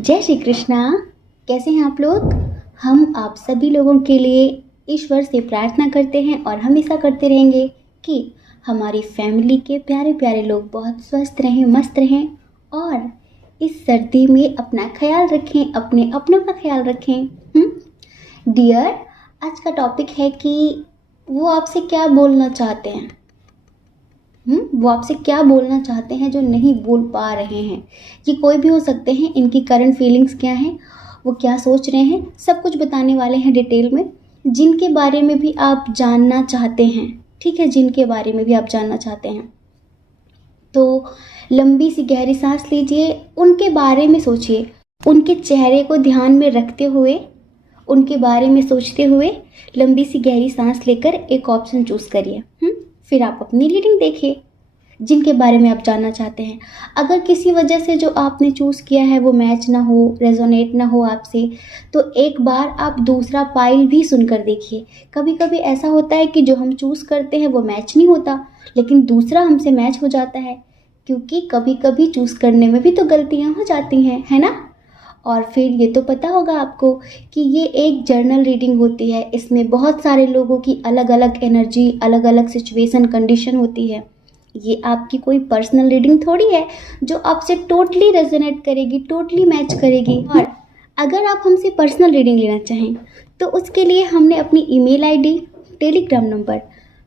जय श्री कृष्णा। कैसे हैं आप लोग? हम आप सभी लोगों के लिए ईश्वर से प्रार्थना करते हैं और हमेशा करते रहेंगे कि हमारी फैमिली के प्यारे प्यारे लोग बहुत स्वस्थ रहें, मस्त रहें और इस सर्दी में अपना ख्याल रखें, अपने अपनों का ख्याल रखें। डियर, आज का टॉपिक है कि वो आपसे क्या बोलना चाहते हैं। वो आपसे क्या बोलना चाहते हैं जो नहीं बोल पा रहे हैं। ये कोई भी हो सकते हैं। इनकी करंट फीलिंग्स क्या हैं, वो क्या सोच रहे हैं, सब कुछ बताने वाले हैं डिटेल में। जिनके बारे में भी आप जानना चाहते हैं, ठीक है, जिनके बारे में भी आप जानना चाहते हैं तो लंबी सी गहरी सांस लीजिए, उनके बारे में सोचिए, उनके चेहरे को ध्यान में रखते हुए, उनके बारे में सोचते हुए लंबी सी गहरी सांस लेकर एक ऑप्शन चूज करिए। फिर आप अपनी रीडिंग देखिए जिनके बारे में आप जानना चाहते हैं। अगर किसी वजह से जो आपने चूज़ किया है वो मैच ना हो, रेजोनेट ना हो आपसे, तो एक बार आप दूसरा पाइल भी सुनकर देखिए। कभी कभी ऐसा होता है कि जो हम चूज़ करते हैं वो मैच नहीं होता, लेकिन दूसरा हमसे मैच हो जाता है, क्योंकि कभी कभी चूज़ करने में भी तो गलतियाँ हो जाती हैं, है ना। और फिर ये तो पता होगा आपको कि ये एक जर्नल रीडिंग होती है। इसमें बहुत सारे लोगों की अलग अलग एनर्जी, अलग अलग सिचुएशन, कंडीशन होती है। ये आपकी कोई पर्सनल रीडिंग थोड़ी है जो आपसे टोटली रेजोनेट करेगी, टोटली मैच करेगी। और अगर आप हमसे पर्सनल रीडिंग लेना चाहें तो उसके लिए हमने अपनी email ID, Telegram number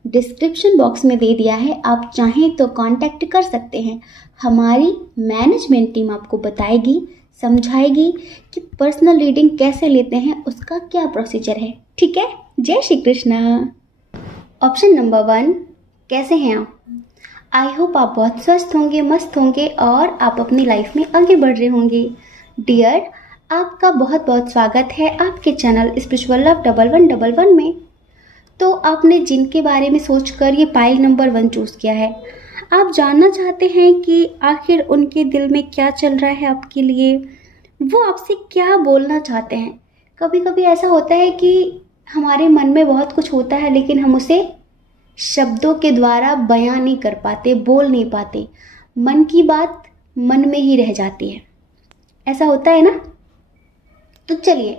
description box में दे दिया है। आप चाहें तो कांटेक्ट कर सकते हैं। हमारी मैनेजमेंट टीम आपको बताएगी, समझाएगी कि पर्सनल रीडिंग कैसे लेते हैं, उसका क्या प्रोसीजर है, ठीक है। जय श्री कृष्णा। ऑप्शन नंबर 1, कैसे हैं आप? आई होप आप बहुत स्वस्थ होंगे, मस्त होंगे और आप अपनी लाइफ में आगे बढ़ रहे होंगे। डियर, आपका बहुत बहुत स्वागत है आपके चैनल स्पिरिचुअल लव 1111 में। तो आपने जिनके बारे में सोचकर ये पाइल नंबर 1 चूज़ किया है, आप जानना चाहते हैं कि आखिर उनके दिल में क्या चल रहा है आपके लिए, वो आपसे क्या बोलना चाहते हैं। कभी कभी ऐसा होता है कि हमारे मन में बहुत कुछ होता है लेकिन हम उसे शब्दों के द्वारा बयां नहीं कर पाते, बोल नहीं पाते। मन की बात मन में ही रह जाती है, ऐसा होता है ना। तो चलिए,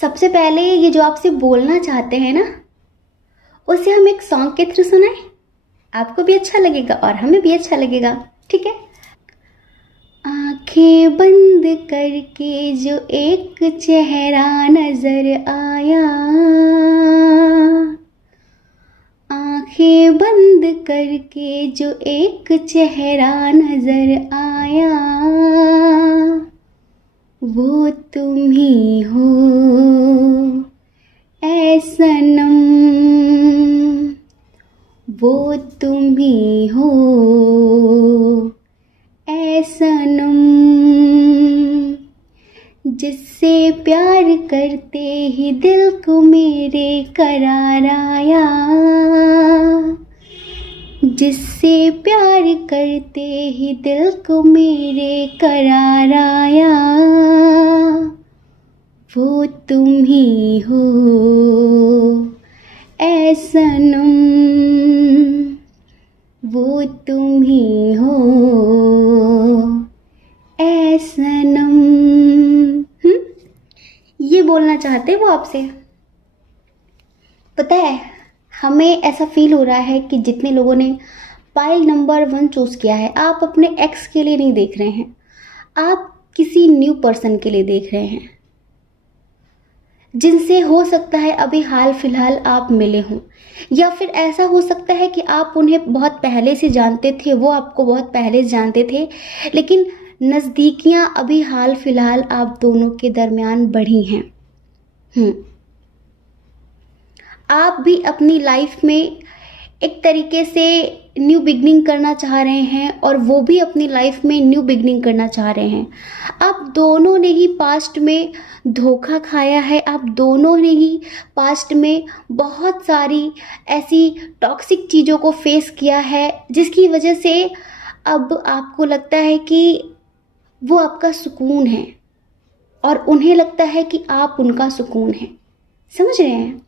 सबसे पहले ये जो आपसे बोलना चाहते हैं ना, उसे हम एक सॉन्ग के थ्रू सुनाएं। आपको भी अच्छा लगेगा और हमें भी अच्छा लगेगा, ठीक है। आंखें बंद करके जो एक चेहरा नजर आया, आंखें बंद करके जो एक चेहरा नजर आया, वो तुम ही हो ऐ सनम, वो तुम ही हो ऐ सनम, जिससे प्यार करते ही दिल को मेरे करार आया, जिससे प्यार करते ही दिल को मेरे करार आया, वो तुम ही हो ऐ सनम, वो तुम ही हो ऐ सनम। ये बोलना चाहते वो आपसे। पता है, हमें ऐसा फील हो रहा है कि जितने लोगों ने पाइल नंबर 1 चूज किया है, आप अपने एक्स के लिए नहीं देख रहे हैं, आप किसी न्यू पर्सन के लिए देख रहे हैं, जिनसे हो सकता है अभी हाल फिलहाल आप मिले हों, या फिर ऐसा हो सकता है कि आप उन्हें बहुत पहले से जानते थे, वो आपको बहुत पहले से जानते थे, लेकिन नज़दीकियां अभी हाल फिलहाल आप दोनों के दरमियान बढ़ी हैं। आप भी अपनी लाइफ में एक तरीके से न्यू बिगनिंग करना चाह रहे हैं और वो भी अपनी लाइफ में न्यू बिगनिंग करना चाह रहे हैं। आप दोनों ने ही पास्ट में धोखा खाया है, आप दोनों ने ही पास्ट में बहुत सारी ऐसी टॉक्सिक चीज़ों को फेस किया है, जिसकी वजह से अब आपको लगता है कि वो आपका सुकून है और उन्हें लगता है कि आप उनका सुकून है। समझ रहे हैं?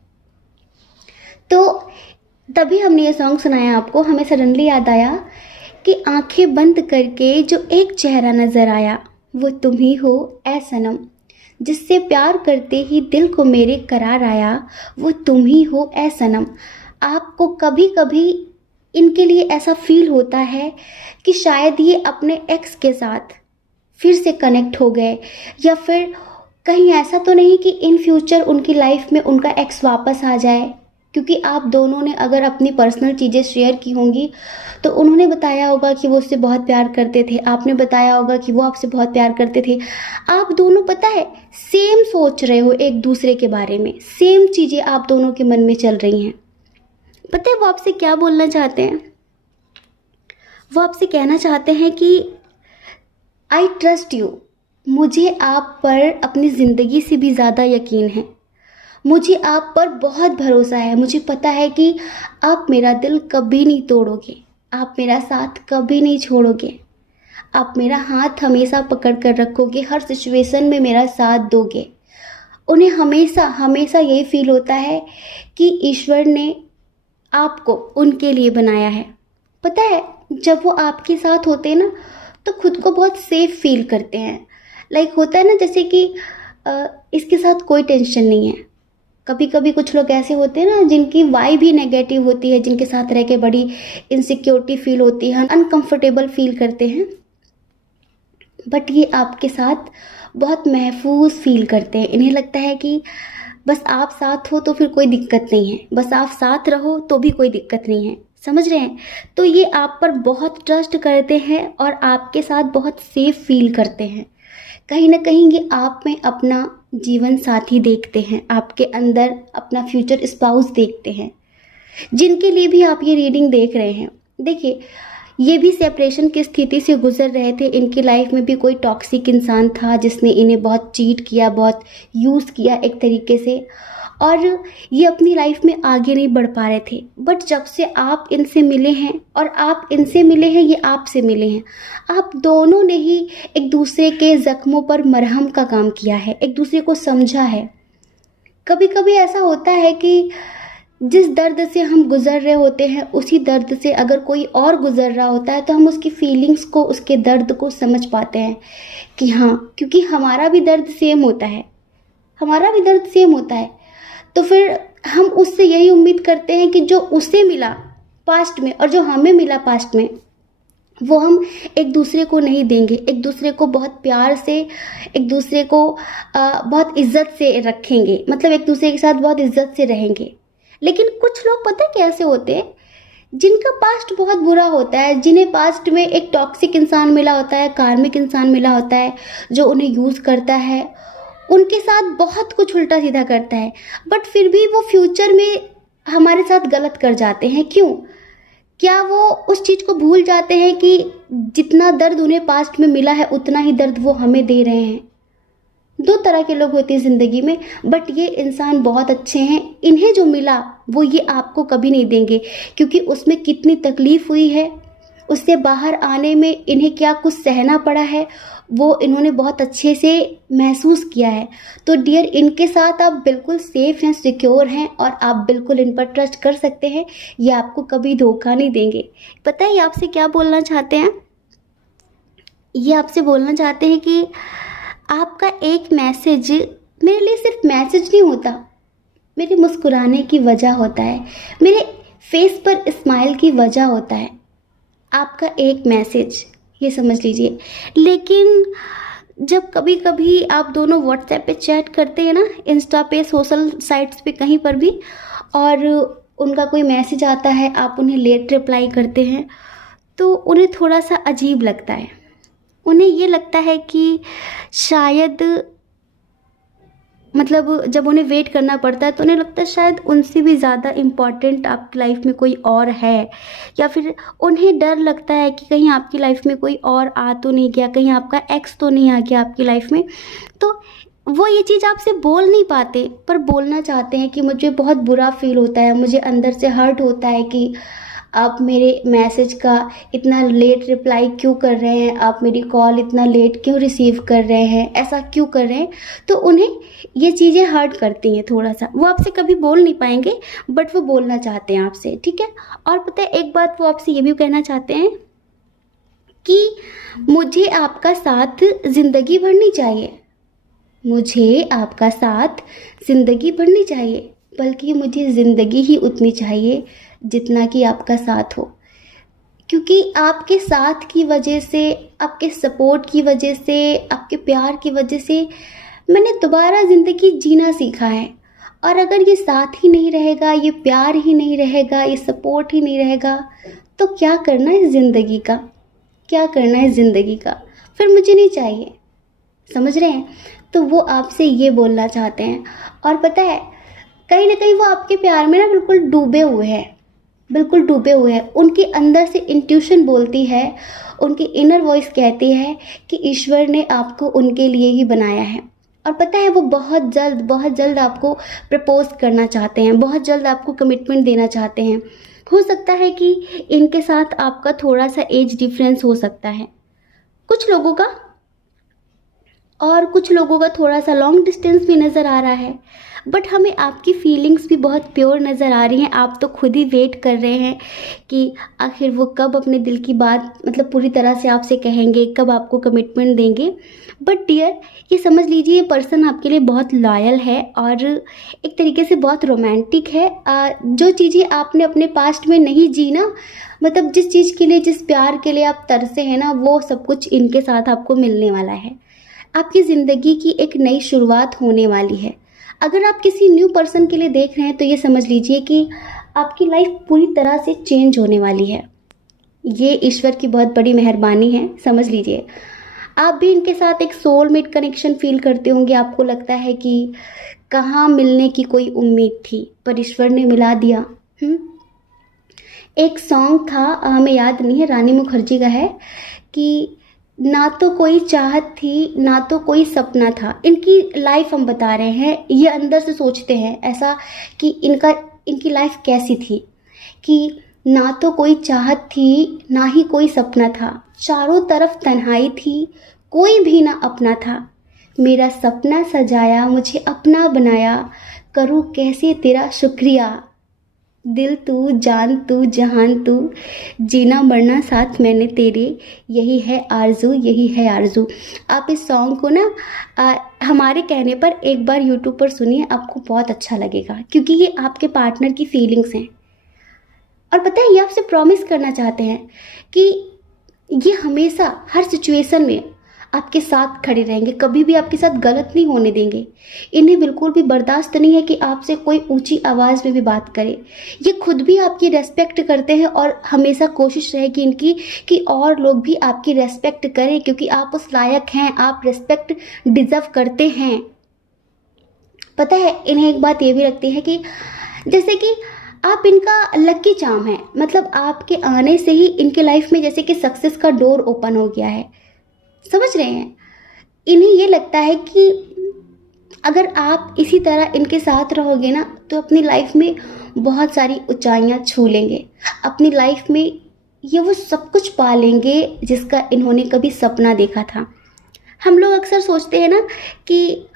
तो तभी हमने ये सॉन्ग सुनाया आपको। हमें सडनली याद आया कि आंखें बंद करके जो एक चेहरा नज़र आया, वो तुम ही हो ऐ सनम, जिससे प्यार करते ही दिल को मेरे करार आया, वो तुम ही हो ऐ सनम। आपको कभी कभी इनके लिए ऐसा फील होता है कि शायद ये अपने एक्स के साथ फिर से कनेक्ट हो गए, या फिर कहीं ऐसा तो नहीं कि इन फ्यूचर उनकी लाइफ में उनका एक्स वापस आ जाए, क्योंकि आप दोनों ने अगर अपनी पर्सनल चीज़ें शेयर की होंगी तो उन्होंने बताया होगा कि वो उससे बहुत प्यार करते थे, आपने बताया होगा कि वो आपसे बहुत प्यार करते थे। आप दोनों पता है सेम सोच रहे हो एक दूसरे के बारे में, सेम चीज़ें आप दोनों के मन में चल रही हैं। पता है वो आपसे क्या बोलना चाहते हैं? वो आपसे कहना चाहते हैं कि आई ट्रस्ट यू, मुझे आप पर अपनी ज़िंदगी से भी ज़्यादा यकीन है, मुझे आप पर बहुत भरोसा है। मुझे पता है कि आप मेरा दिल कभी नहीं तोड़ोगे, आप मेरा साथ कभी नहीं छोड़ोगे, आप मेरा हाथ हमेशा पकड़ कर रखोगे, हर सिचुएशन में मेरा साथ दोगे। उन्हें हमेशा हमेशा यही फील होता है कि ईश्वर ने आपको उनके लिए बनाया है। पता है जब वो आपके साथ होते हैं ना तो खुद को बहुत सेफ फील करते हैं। लाइक होता है ना जैसे कि इसके साथ कोई टेंशन नहीं है। कभी कभी कुछ लोग ऐसे होते हैं ना जिनकी वाइब भी नेगेटिव होती है, जिनके साथ रह के बड़ी इनसिक्योरिटी फील होती है, अनकंफर्टेबल फील करते हैं, बट ये आपके साथ बहुत महफूज फील करते हैं। इन्हें लगता है कि बस आप साथ हो तो फिर कोई दिक्कत नहीं है, बस आप साथ रहो तो भी कोई दिक्कत नहीं है। समझ रहे हैं? तो ये आप पर बहुत ट्रस्ट करते हैं और आपके साथ बहुत सेफ फील करते हैं। कहीं ना कहीं ये आप में अपना जीवन साथी देखते हैं, आपके अंदर अपना फ्यूचर स्पाउस देखते हैं, जिनके लिए भी आप ये रीडिंग देख रहे हैं। देखिए ये भी सेपरेशन की स्थिति से गुजर रहे थे, इनकी लाइफ में भी कोई टॉक्सिक इंसान था जिसने इन्हें बहुत चीट किया, बहुत यूज़ किया एक तरीके से, और ये अपनी लाइफ में आगे नहीं बढ़ पा रहे थे। बट जब से आप इनसे मिले हैं और आप इनसे मिले हैं, ये आपसे मिले हैं, आप दोनों ने ही एक दूसरे के ज़ख्मों पर मरहम का काम किया है, एक दूसरे को समझा है। कभी कभी ऐसा होता है कि जिस दर्द से हम गुज़र रहे होते हैं उसी दर्द से अगर कोई और गुज़र रहा होता है तो हम उसकी फीलिंग्स को, उसके दर्द को समझ पाते हैं कि हाँ, क्योंकि हमारा भी दर्द सेम होता है, हमारा भी दर्द सेम होता है। तो फिर हम उससे यही उम्मीद करते हैं कि जो उसे मिला पास्ट में और जो हमें मिला पास्ट में वो हम एक दूसरे को नहीं देंगे। एक दूसरे को बहुत प्यार से, एक दूसरे को बहुत इज्जत से रखेंगे, मतलब एक दूसरे के साथ बहुत इज्जत से रहेंगे। लेकिन कुछ लोग पता है कैसे होते हैं, जिनका पास्ट बहुत बुरा होता है, जिन्हें पास्ट में एक टॉक्सिक इंसान मिला होता है, कार्मिक इंसान मिला होता है जो उन्हें यूज़ करता है, उनके साथ बहुत कुछ उल्टा सीधा करता है, बट फिर भी वो फ्यूचर में हमारे साथ गलत कर जाते हैं। क्यों? क्या वो उस चीज़ को भूल जाते हैं कि जितना दर्द उन्हें पास्ट में मिला है उतना ही दर्द वो हमें दे रहे हैं? दो तरह के लोग होते हैं ज़िंदगी में, बट ये इंसान बहुत अच्छे हैं। इन्हें जो मिला वो ये आपको कभी नहीं देंगे, क्योंकि उसमें कितनी तकलीफ़ हुई है, उससे बाहर आने में इन्हें क्या कुछ सहना पड़ा है, वो इन्होंने बहुत अच्छे से महसूस किया है। तो डियर, इनके साथ आप बिल्कुल सेफ़ हैं, सिक्योर हैं, और आप बिल्कुल इन पर ट्रस्ट कर सकते हैं। ये आपको कभी धोखा नहीं देंगे। पता है ये आपसे क्या बोलना चाहते हैं? ये आपसे बोलना चाहते हैं कि आपका एक मैसेज मेरे लिए सिर्फ मैसेज नहीं होता, मेरे मुस्कुराने की वजह होता है, मेरे फेस पर स्माइल की वजह होता है। आपका एक मैसेज, ये समझ लीजिए। लेकिन जब कभी कभी आप दोनों व्हाट्सएप पे चैट करते हैं ना, इंस्टा पे, सोशल साइट्स पे, कहीं पर भी, और उनका कोई मैसेज आता है, आप उन्हें लेट रिप्लाई करते हैं, तो उन्हें थोड़ा सा अजीब लगता है। उन्हें ये लगता है कि शायद, मतलब जब उन्हें वेट करना पड़ता है तो उन्हें लगता है शायद उनसे भी ज़्यादा इम्पॉर्टेंट आपकी लाइफ में कोई और है, या फिर उन्हें डर लगता है कि कहीं आपकी लाइफ में कोई और आ तो नहीं गया, कहीं आपका एक्स तो नहीं आ गया आपकी लाइफ में। तो वो ये चीज़ आपसे बोल नहीं पाते, पर बोलना चाहते हैं कि मुझे बहुत बुरा फील होता है, मुझे अंदर से हर्ट होता है कि आप मेरे मैसेज का इतना लेट रिप्लाई क्यों कर रहे हैं, आप मेरी कॉल इतना लेट क्यों रिसीव कर रहे हैं, ऐसा क्यों कर रहे हैं। तो उन्हें ये चीज़ें हर्ट करती हैं थोड़ा सा। वो आपसे कभी बोल नहीं पाएंगे, बट वो बोलना चाहते हैं आपसे, ठीक है। और पता है एक बात, वो आपसे ये भी कहना चाहते हैं कि मुझे आपका साथ ज़िंदगी भर नहीं चाहिए, मुझे आपका साथ ज़िंदगी भर नहीं चाहिए, बल्कि मुझे ज़िंदगी ही उतनी चाहिए जितना कि आपका साथ हो। क्योंकि आपके साथ की वजह से, आपके सपोर्ट की वजह से, आपके प्यार की वजह से मैंने दोबारा ज़िंदगी जीना सीखा है। और अगर ये साथ ही नहीं रहेगा, ये प्यार ही नहीं रहेगा, ये सपोर्ट ही नहीं रहेगा, तो क्या करना है ज़िंदगी का, क्या करना है ज़िंदगी का, फिर मुझे नहीं चाहिए। समझ रहे हैं? तो वो आपसे ये बोलना चाहते हैं। और पता है, कहीं ना कहीं वो आपके प्यार में ना बिल्कुल डूबे हुए हैं, बिल्कुल डूबे हुए हैं। उनके अंदर से इंट्यूशन बोलती है, उनकी इनर वॉइस कहती है कि ईश्वर ने आपको उनके लिए ही बनाया है। और पता है, वो बहुत जल्द आपको प्रपोज करना चाहते हैं, बहुत जल्द आपको कमिटमेंट देना चाहते हैं। हो सकता है कि इनके साथ आपका थोड़ा सा एज डिफरेंस हो सकता है कुछ लोगों का, और कुछ लोगों का थोड़ा सा लॉन्ग डिस्टेंस भी नज़र आ रहा है। बट हमें आपकी फीलिंग्स भी बहुत प्योर नज़र आ रही हैं। आप तो खुद ही वेट कर रहे हैं कि आखिर वो कब अपने दिल की बात मतलब पूरी तरह से आपसे कहेंगे, कब आपको कमिटमेंट देंगे। बट डियर, ये समझ लीजिए, ये पर्सन आपके लिए बहुत लॉयल है और एक तरीके से बहुत रोमांटिक है। जो चीज़ें आपने अपने पास्ट में नहीं जी ना, मतलब जिस चीज़ के लिए, जिस प्यार के लिए आप तरसे हैं ना, वो सब कुछ इनके साथ आपको मिलने वाला है। आपकी ज़िंदगी की एक नई शुरुआत होने वाली है। अगर आप किसी न्यू पर्सन के लिए देख रहे हैं तो ये समझ लीजिए कि आपकी लाइफ पूरी तरह से चेंज होने वाली है। ये ईश्वर की बहुत बड़ी मेहरबानी है, समझ लीजिए। आप भी इनके साथ एक सोलमेट कनेक्शन फील करते होंगे। आपको लगता है कि कहाँ मिलने की कोई उम्मीद थी, पर ईश्वर ने मिला दिया। एक सॉन्ग था, हमें याद नहीं है, रानी मुखर्जी का है कि ना तो कोई चाहत थी, ना तो कोई सपना था। इनकी लाइफ हम बता रहे हैं, ये अंदर से सोचते हैं ऐसा कि इनकी लाइफ कैसी थी कि ना तो कोई चाहत थी, ना ही कोई सपना था, चारों तरफ तन्हाई थी, कोई भी ना अपना था। मेरा सपना सजाया, मुझे अपना बनाया, करूँ कैसे तेरा शुक्रिया। दिल तू, जान तू, जहान तू, जीना मरना साथ मैंने तेरे, यही है आरज़ू, यही है आरज़ू। आप इस सॉन्ग को ना हमारे कहने पर एक बार यूट्यूब पर सुनिए, आपको बहुत अच्छा लगेगा, क्योंकि ये आपके पार्टनर की फीलिंग्स हैं। और पता है, ये आपसे प्रॉमिस करना चाहते हैं कि ये हमेशा हर सिचुएशन में आपके साथ खड़े रहेंगे, कभी भी आपके साथ गलत नहीं होने देंगे। इन्हें बिल्कुल भी बर्दाश्त नहीं है कि आपसे कोई ऊंची आवाज़ में भी बात करे। ये खुद भी आपकी रेस्पेक्ट करते हैं और हमेशा कोशिश रहेगी इनकी कि और लोग भी आपकी रेस्पेक्ट करें, क्योंकि आप उस लायक हैं, आप रेस्पेक्ट डिज़र्व करते हैं। पता है, इन्हें एक बात ये भी लगती है कि जैसे कि आप इनका लकी चार्म है, मतलब आपके आने से ही इनके लाइफ में जैसे कि सक्सेस का डोर ओपन हो गया है। समझ रहे हैं? इन्हें ये लगता है कि अगर आप इसी तरह इनके साथ रहोगे ना, तो अपनी लाइफ में बहुत सारी ऊंचाइयां छू लेंगे। अपनी लाइफ में ये वो सब कुछ पा लेंगे जिसका इन्होंने कभी सपना देखा था। हम लोग अक्सर सोचते हैं ना कि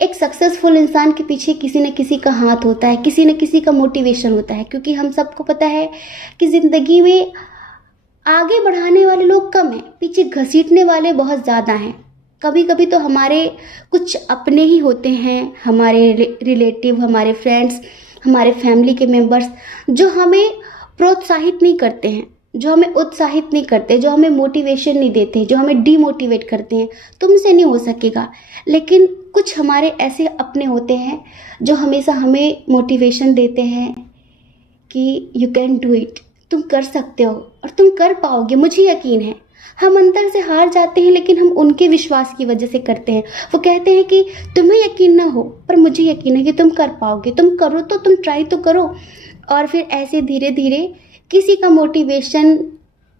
एक सक्सेसफुल इंसान के पीछे किसी न किसी का हाथ होता है, किसी न किसी का मोटिवेशन होता है, क्योंकि हम सबको पता है कि ज़िंदगी में आगे बढ़ाने वाले लोग कम हैं, पीछे घसीटने वाले बहुत ज़्यादा हैं। कभी कभी तो हमारे कुछ अपने ही होते हैं, हमारे रिलेटिव, हमारे फ्रेंड्स, हमारे फैमिली के मेंबर्स, जो हमें प्रोत्साहित नहीं करते हैं, जो हमें उत्साहित नहीं करते, जो हमें मोटिवेशन नहीं देते, जो हमें डीमोटिवेट करते हैं, तुमसे नहीं हो सकेगा। लेकिन कुछ हमारे ऐसे अपने होते हैं जो हमेशा हमें मोटिवेशन देते हैं कि यू कैन डू इट, तुम कर सकते हो और तुम कर पाओगे, मुझे यकीन है। हम अंदर से हार जाते हैं, लेकिन हम उनके विश्वास की वजह से करते हैं। वो कहते हैं कि तुम्हें यकीन ना हो, पर मुझे यकीन है कि तुम कर पाओगे, तुम करो, तो तुम ट्राई तो करो। और फिर ऐसे धीरे धीरे किसी का मोटिवेशन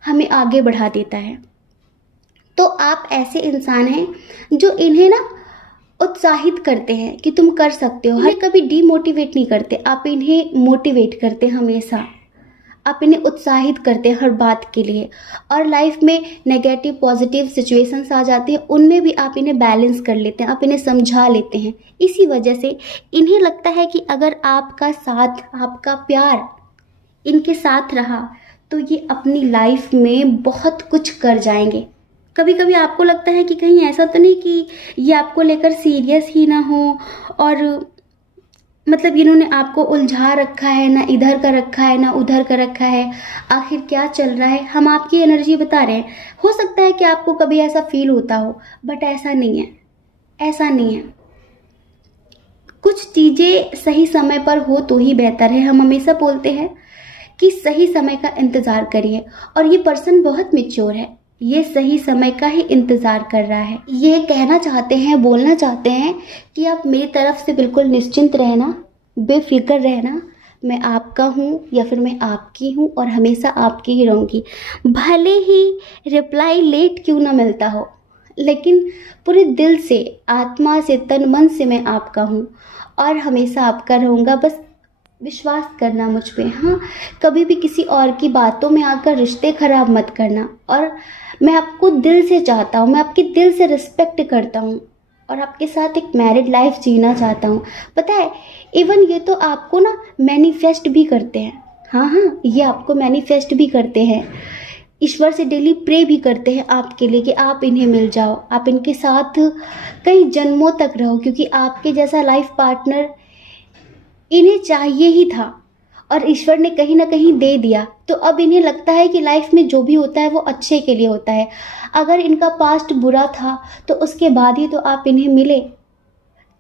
हमें आगे बढ़ा देता है। तो आप ऐसे इंसान हैं जो इन्हें ना उत्साहित करते हैं कि तुम कर सकते हो, हर कभी डीमोटिवेट नहीं करते, आप इन्हें मोटिवेट करते हैं हमेशा, आप इन्हें उत्साहित करते हैं हर बात के लिए। और लाइफ में नेगेटिव पॉजिटिव सिचुएशंस आ जाती हैं, उनमें भी आप इन्हें बैलेंस कर लेते हैं, आप इन्हें समझा लेते हैं। इसी वजह से इन्हें लगता है कि अगर आपका साथ, आपका प्यार इनके साथ रहा तो ये अपनी लाइफ में बहुत कुछ कर जाएंगे। कभी कभी आपको लगता है कि कहीं ऐसा तो नहीं कि ये आपको लेकर सीरियस ही ना हो, और मतलब इन्होंने आपको उलझा रखा है, ना इधर का रखा है ना उधर का रखा है, आखिर क्या चल रहा है। हम आपकी एनर्जी बता रहे हैं। हो सकता है कि आपको कभी ऐसा फील होता हो, बट ऐसा नहीं है, ऐसा नहीं है। कुछ चीज़ें सही समय पर हो तो ही बेहतर है। हम हमेशा बोलते हैं कि सही समय का इंतज़ार करिए, और ये पर्सन बहुत मैच्योर है, ये सही समय का ही इंतज़ार कर रहा है। ये कहना चाहते हैं, बोलना चाहते हैं कि आप मेरी तरफ से बिल्कुल निश्चिंत रहना, बेफिक्र रहना। मैं आपका हूँ या फिर मैं आपकी हूँ, और हमेशा आपकी ही रहूँगी। भले ही रिप्लाई लेट क्यों ना मिलता हो, लेकिन पूरे दिल से, आत्मा से, तन मन से मैं आपका हूँ और हमेशा आपका रहूँगा। बस विश्वास करना मुझ पे। हाँ, कभी भी किसी और की बातों में आकर रिश्ते खराब मत करना। और मैं आपको दिल से चाहता हूँ, मैं आपकी दिल से रिस्पेक्ट करता हूँ, और आपके साथ एक मैरिड लाइफ जीना चाहता हूँ। पता है, इवन ये तो आपको ना मैनिफेस्ट भी करते हैं। हाँ हाँ, ये आपको मैनिफेस्ट भी करते हैं। ईश्वर से डेली प्रे भी करते हैं आपके लिए कि आप इन्हें मिल जाओ, आप इनके साथ कई जन्मों तक रहो, क्योंकि आपके जैसा लाइफ पार्टनर इन्हें चाहिए ही था, और ईश्वर ने कहीं ना कहीं दे दिया। तो अब इन्हें लगता है कि लाइफ में जो भी होता है वो अच्छे के लिए होता है। अगर इनका पास्ट बुरा था तो उसके बाद ही तो आप इन्हें मिले।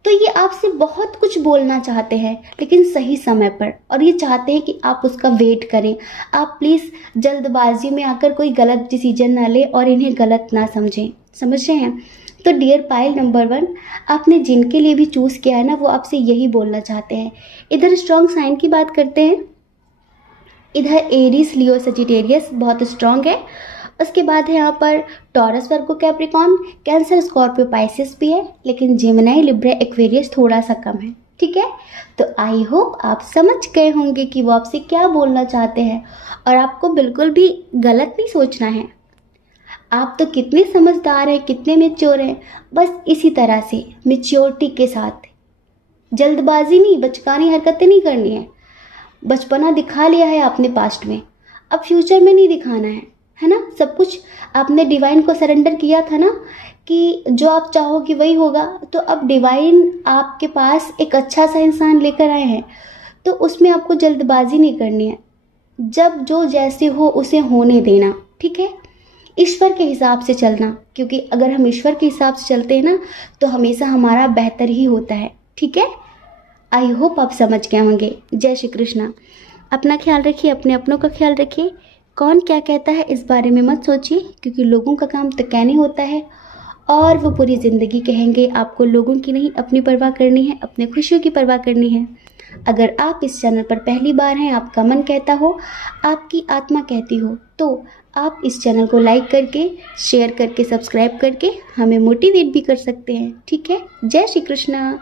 तो ये आपसे बहुत कुछ बोलना चाहते हैं, लेकिन सही समय पर, और ये चाहते हैं कि आप उसका वेट करें। आप प्लीज़ जल्दबाजी में आकर कोई गलत डिसीजन ना लें और इन्हें गलत ना समझें। समझ रहे हैं? तो डियर पाइल नंबर 1, आपने जिनके लिए भी चूज़ किया है ना, वो आपसे यही बोलना चाहते हैं। इधर स्ट्रॉन्ग साइन की बात करते हैं। इधर एरीज, लियो, सजिटेरियस बहुत स्ट्रॉन्ग है। उसके बाद है यहाँ पर टॉरस, वर्गो, कैप्रिकॉर्न, कैंसर, स्कॉर्पियो, पाइसिस भी है, लेकिन जेमिनी, लिब्रा, एक्वेरियस थोड़ा सा कम है। ठीक है, तो आई होप आप समझ गए होंगे कि वो आपसे क्या बोलना चाहते हैं, और आपको बिल्कुल भी गलत नहीं सोचना है। आप तो कितने समझदार हैं, कितने मैच्योर हैं। बस इसी तरह से मैच्योरिटी के साथ, जल्दबाजी नहीं, बचकानी हरकतें नहीं करनी है। बचपना दिखा लिया है आपने पास्ट में, अब फ्यूचर में नहीं दिखाना है ना। सब कुछ आपने डिवाइन को सरेंडर किया था ना, कि जो आप चाहोगे वही होगा। तो अब डिवाइन आपके पास एक अच्छा सा इंसान लेकर आए हैं, तो उसमें आपको जल्दबाजी नहीं करनी है। जब जो जैसे हो उसे होने देना, ठीक है। ईश्वर के हिसाब से चलना, क्योंकि अगर हम ईश्वर के हिसाब से चलते हैं ना, तो हमेशा हमारा बेहतर ही होता है। ठीक है, आई होप आप समझ गए होंगे। जय श्री कृष्णा। अपना ख्याल रखिए, अपने अपनों का ख्याल रखिए। कौन क्या कहता है इस बारे में मत सोचिए, क्योंकि लोगों का काम तो कहने होता है, और वो पूरी ज़िंदगी कहेंगे। आपको लोगों की नहीं, अपनी परवाह करनी है, अपने खुशियों की परवाह करनी है। अगर आप इस चैनल पर पहली बार हैं, आपका मन कहता हो, आपकी आत्मा कहती हो, तो आप इस चैनल को लाइक करके, शेयर करके, सब्सक्राइब करके हमें मोटिवेट भी कर सकते हैं। ठीक है, जय श्री कृष्णा।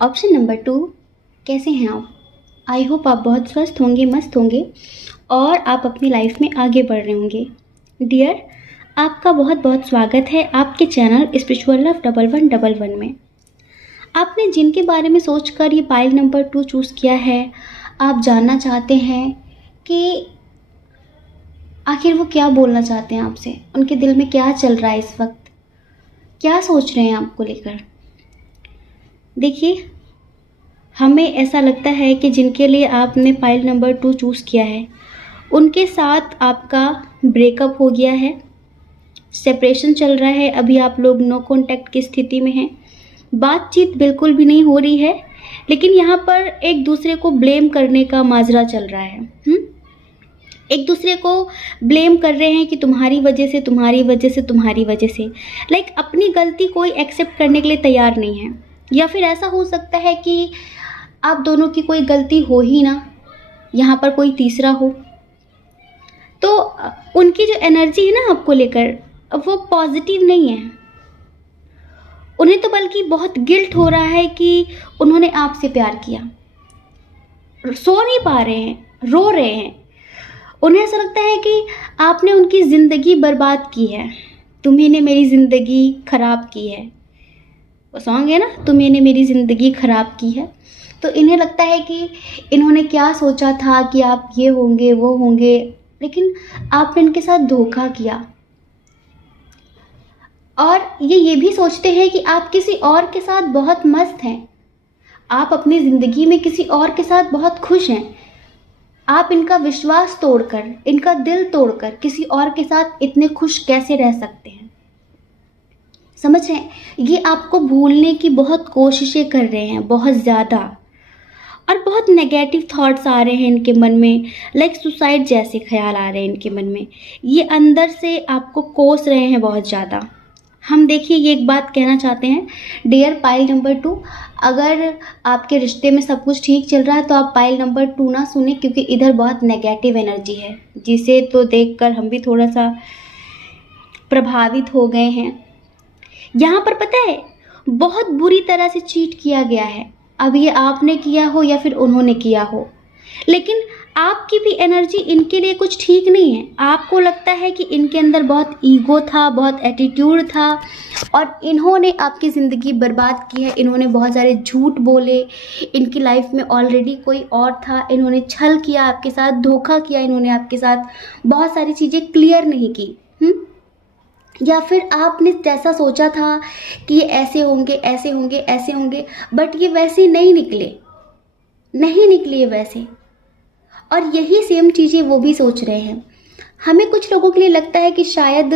ऑप्शन नंबर 2, कैसे हैं आप? आई होप आप बहुत स्वस्थ होंगे, मस्त होंगे, और आप अपनी लाइफ में आगे बढ़ रहे होंगे। डियर, आपका बहुत बहुत स्वागत है आपके चैनल स्पिरिचुअल लव 1111 में। आपने जिनके बारे में सोचकर ये पाइल नंबर 2 चूज़ किया है, आप जानना चाहते हैं कि आखिर वो क्या बोलना चाहते हैं आपसे, उनके दिल में क्या चल रहा है इस वक्त, क्या सोच रहे हैं आपको लेकर। देखिए, हमें ऐसा लगता है कि जिनके लिए आपने पाइल नंबर 2 चूज़ किया है, उनके साथ आपका ब्रेकअप हो गया है, सेपरेशन चल रहा है। अभी आप लोग नो कॉन्टैक्ट की स्थिति में हैं, बातचीत बिल्कुल भी नहीं हो रही है, लेकिन यहाँ पर एक दूसरे को ब्लेम करने का माजरा चल रहा है। एक दूसरे को ब्लेम कर रहे हैं कि तुम्हारी वजह से, तुम्हारी वजह से, तुम्हारी वजह से। लाइक अपनी गलती कोई एक्सेप्ट करने के लिए तैयार नहीं है, या फिर ऐसा हो सकता है कि आप दोनों की कोई गलती हो ही ना, यहाँ पर कोई तीसरा हो। तो उनकी जो एनर्जी है ना आपको लेकर, वो पॉजिटिव नहीं है। उन्हें तो बल्कि बहुत गिल्ट हो रहा है कि उन्होंने आपसे प्यार किया। सो नहीं पा रहे हैं, रो रहे हैं। उन्हें ऐसा लगता है कि आपने उनकी ज़िंदगी बर्बाद की है, तुम्ही ने मेरी ज़िंदगी खराब की है। वो सॉन्ग है ना, तुमने मेरी ज़िंदगी ख़राब की है। तो इन्हें लगता है कि इन्होंने क्या सोचा था कि आप ये होंगे वो होंगे, लेकिन आपने इनके साथ धोखा किया। और ये भी सोचते हैं कि आप किसी और के साथ बहुत मस्त हैं, आप अपनी ज़िंदगी में किसी और के साथ बहुत खुश हैं। आप इनका विश्वास तोड़कर, इनका दिल तोड़कर किसी और के साथ इतने खुश कैसे रह सकते हैं? समझ रहे हैं? ये आपको भूलने की बहुत कोशिशें कर रहे हैं, बहुत ज़्यादा, और बहुत नेगेटिव थॉट्स आ रहे हैं इनके मन में, लाइक सुसाइड जैसे ख्याल आ रहे हैं इनके मन में। ये अंदर से आपको कोस रहे हैं बहुत ज़्यादा। हम देखिए ये एक बात कहना चाहते हैं, डियर पाइल नंबर 2, अगर आपके रिश्ते में सब कुछ ठीक चल रहा है तो आप पाइल नंबर 2 ना सुने, क्योंकि इधर बहुत नेगेटिव एनर्जी है, जिसे तो देखकर हम भी थोड़ा सा प्रभावित हो गए हैं। यहाँ पर पता है बहुत बुरी तरह से चीट किया गया है, अब ये आपने किया हो या फिर उन्होंने किया हो, लेकिन आपकी भी एनर्जी इनके लिए कुछ ठीक नहीं है। आपको लगता है कि इनके अंदर बहुत ईगो था, बहुत एटीट्यूड था, और इन्होंने आपकी ज़िंदगी बर्बाद की है। इन्होंने बहुत सारे झूठ बोले, इनकी लाइफ में ऑलरेडी कोई और था, इन्होंने छल किया आपके साथ, धोखा किया इन्होंने आपके साथ, बहुत सारी चीज़ें क्लियर नहीं की। या फिर आपने जैसा सोचा था कि ये ऐसे होंगे ऐसे होंगे ऐसे होंगे, बट ये वैसे नहीं निकले, नहीं निकले वैसे। और यही सेम चीज़ें वो भी सोच रहे हैं। हमें कुछ लोगों के लिए लगता है कि शायद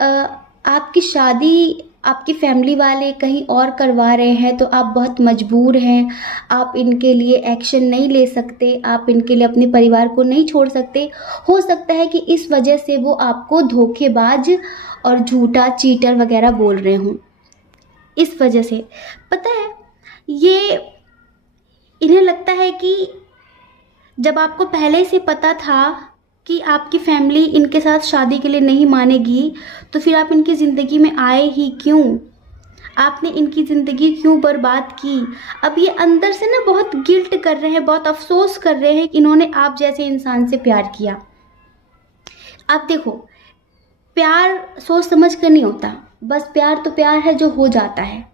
आपकी शादी आपकी फैमिली वाले कहीं और करवा रहे हैं, तो आप बहुत मजबूर हैं, आप इनके लिए एक्शन नहीं ले सकते, आप इनके लिए अपने परिवार को नहीं छोड़ सकते। हो सकता है कि इस वजह से वो आपको धोखेबाज और झूठा चीटर वगैरह बोल रहे हों। इस वजह से पता है, ये इन्हें लगता है कि जब आपको पहले से पता था कि आपकी फैमिली इनके साथ शादी के लिए नहीं मानेगी, तो फिर आप इनकी ज़िंदगी में आए ही क्यों? आपने इनकी ज़िंदगी क्यों बर्बाद की? अब ये अंदर से ना बहुत गिल्ट कर रहे हैं, बहुत अफसोस कर रहे हैं कि इन्होंने आप जैसे इंसान से प्यार किया। आप देखो, प्यार सोच समझ कर नहीं होता, बस प्यार तो प्यार है जो हो जाता है।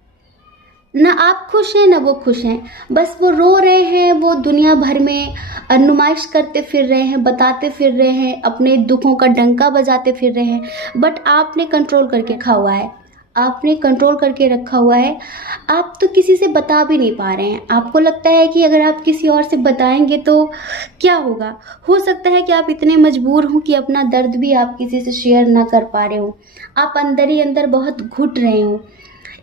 ना आप खुश हैं ना वो खुश हैं, बस वो रो रहे हैं, वो दुनिया भर में नुमाइश करते फिर रहे हैं, बताते फिर रहे हैं, अपने दुखों का डंका बजाते फिर रहे हैं, बट आपने कंट्रोल करके रखा हुआ है, आपने कंट्रोल करके रखा हुआ है। आप तो किसी से बता भी नहीं पा रहे हैं। आपको लगता है कि अगर आप किसी और से बताएंगे तो क्या होगा? हो सकता है कि आप इतने मजबूर हों कि अपना दर्द भी आप किसी से शेयर ना कर पा रहे हो, आप अंदर ही अंदर बहुत घुट रहे हो।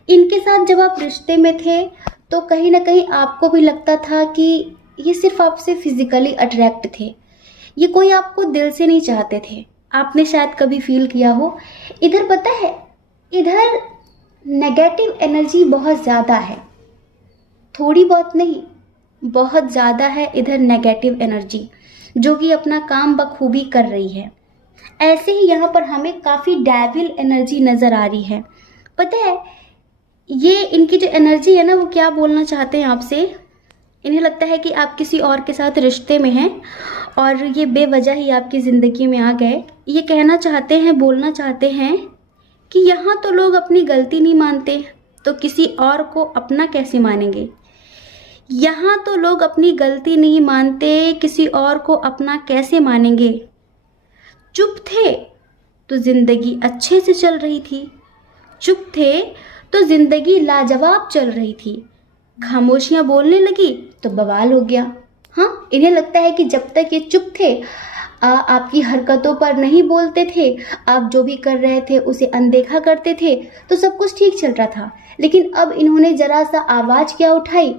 इनके साथ जब आप रिश्ते में थे तो कहीं ना कहीं आपको भी लगता था कि ये सिर्फ आपसे फिजिकली अट्रैक्ट थे, ये कोई आपको दिल से नहीं चाहते थे। आपने शायद कभी फील किया हो। इधर पता है, इधर नेगेटिव एनर्जी बहुत ज़्यादा है, थोड़ी बहुत नहीं, बहुत ज़्यादा है इधर नेगेटिव एनर्जी, जो कि अपना काम बखूबी कर रही है। ऐसे ही यहाँ पर हमें काफ़ी डेविल एनर्जी नज़र आ रही है। पता है, ये इनकी जो एनर्जी है ना, वो क्या बोलना चाहते हैं आपसे। इन्हें लगता है कि आप किसी और के साथ रिश्ते में हैं और ये बेवजह ही आपकी ज़िंदगी में आ गए। ये कहना चाहते हैं, बोलना चाहते हैं कि यहाँ तो लोग अपनी गलती नहीं मानते, तो किसी और को अपना कैसे मानेंगे। यहाँ तो लोग अपनी गलती नहीं मानते, किसी और को अपना कैसे मानेंगे। चुप थे तो ज़िंदगी अच्छे से चल रही थी, चुप थे तो ज़िंदगी लाजवाब चल रही थी, खामोशियाँ बोलने लगी तो बवाल हो गया। हाँ, इन्हें लगता है कि जब तक ये चुप थे, आपकी हरकतों पर नहीं बोलते थे, आप जो भी कर रहे थे उसे अनदेखा करते थे, तो सब कुछ ठीक चल रहा था। लेकिन अब इन्होंने ज़रा सा आवाज़ क्या उठाई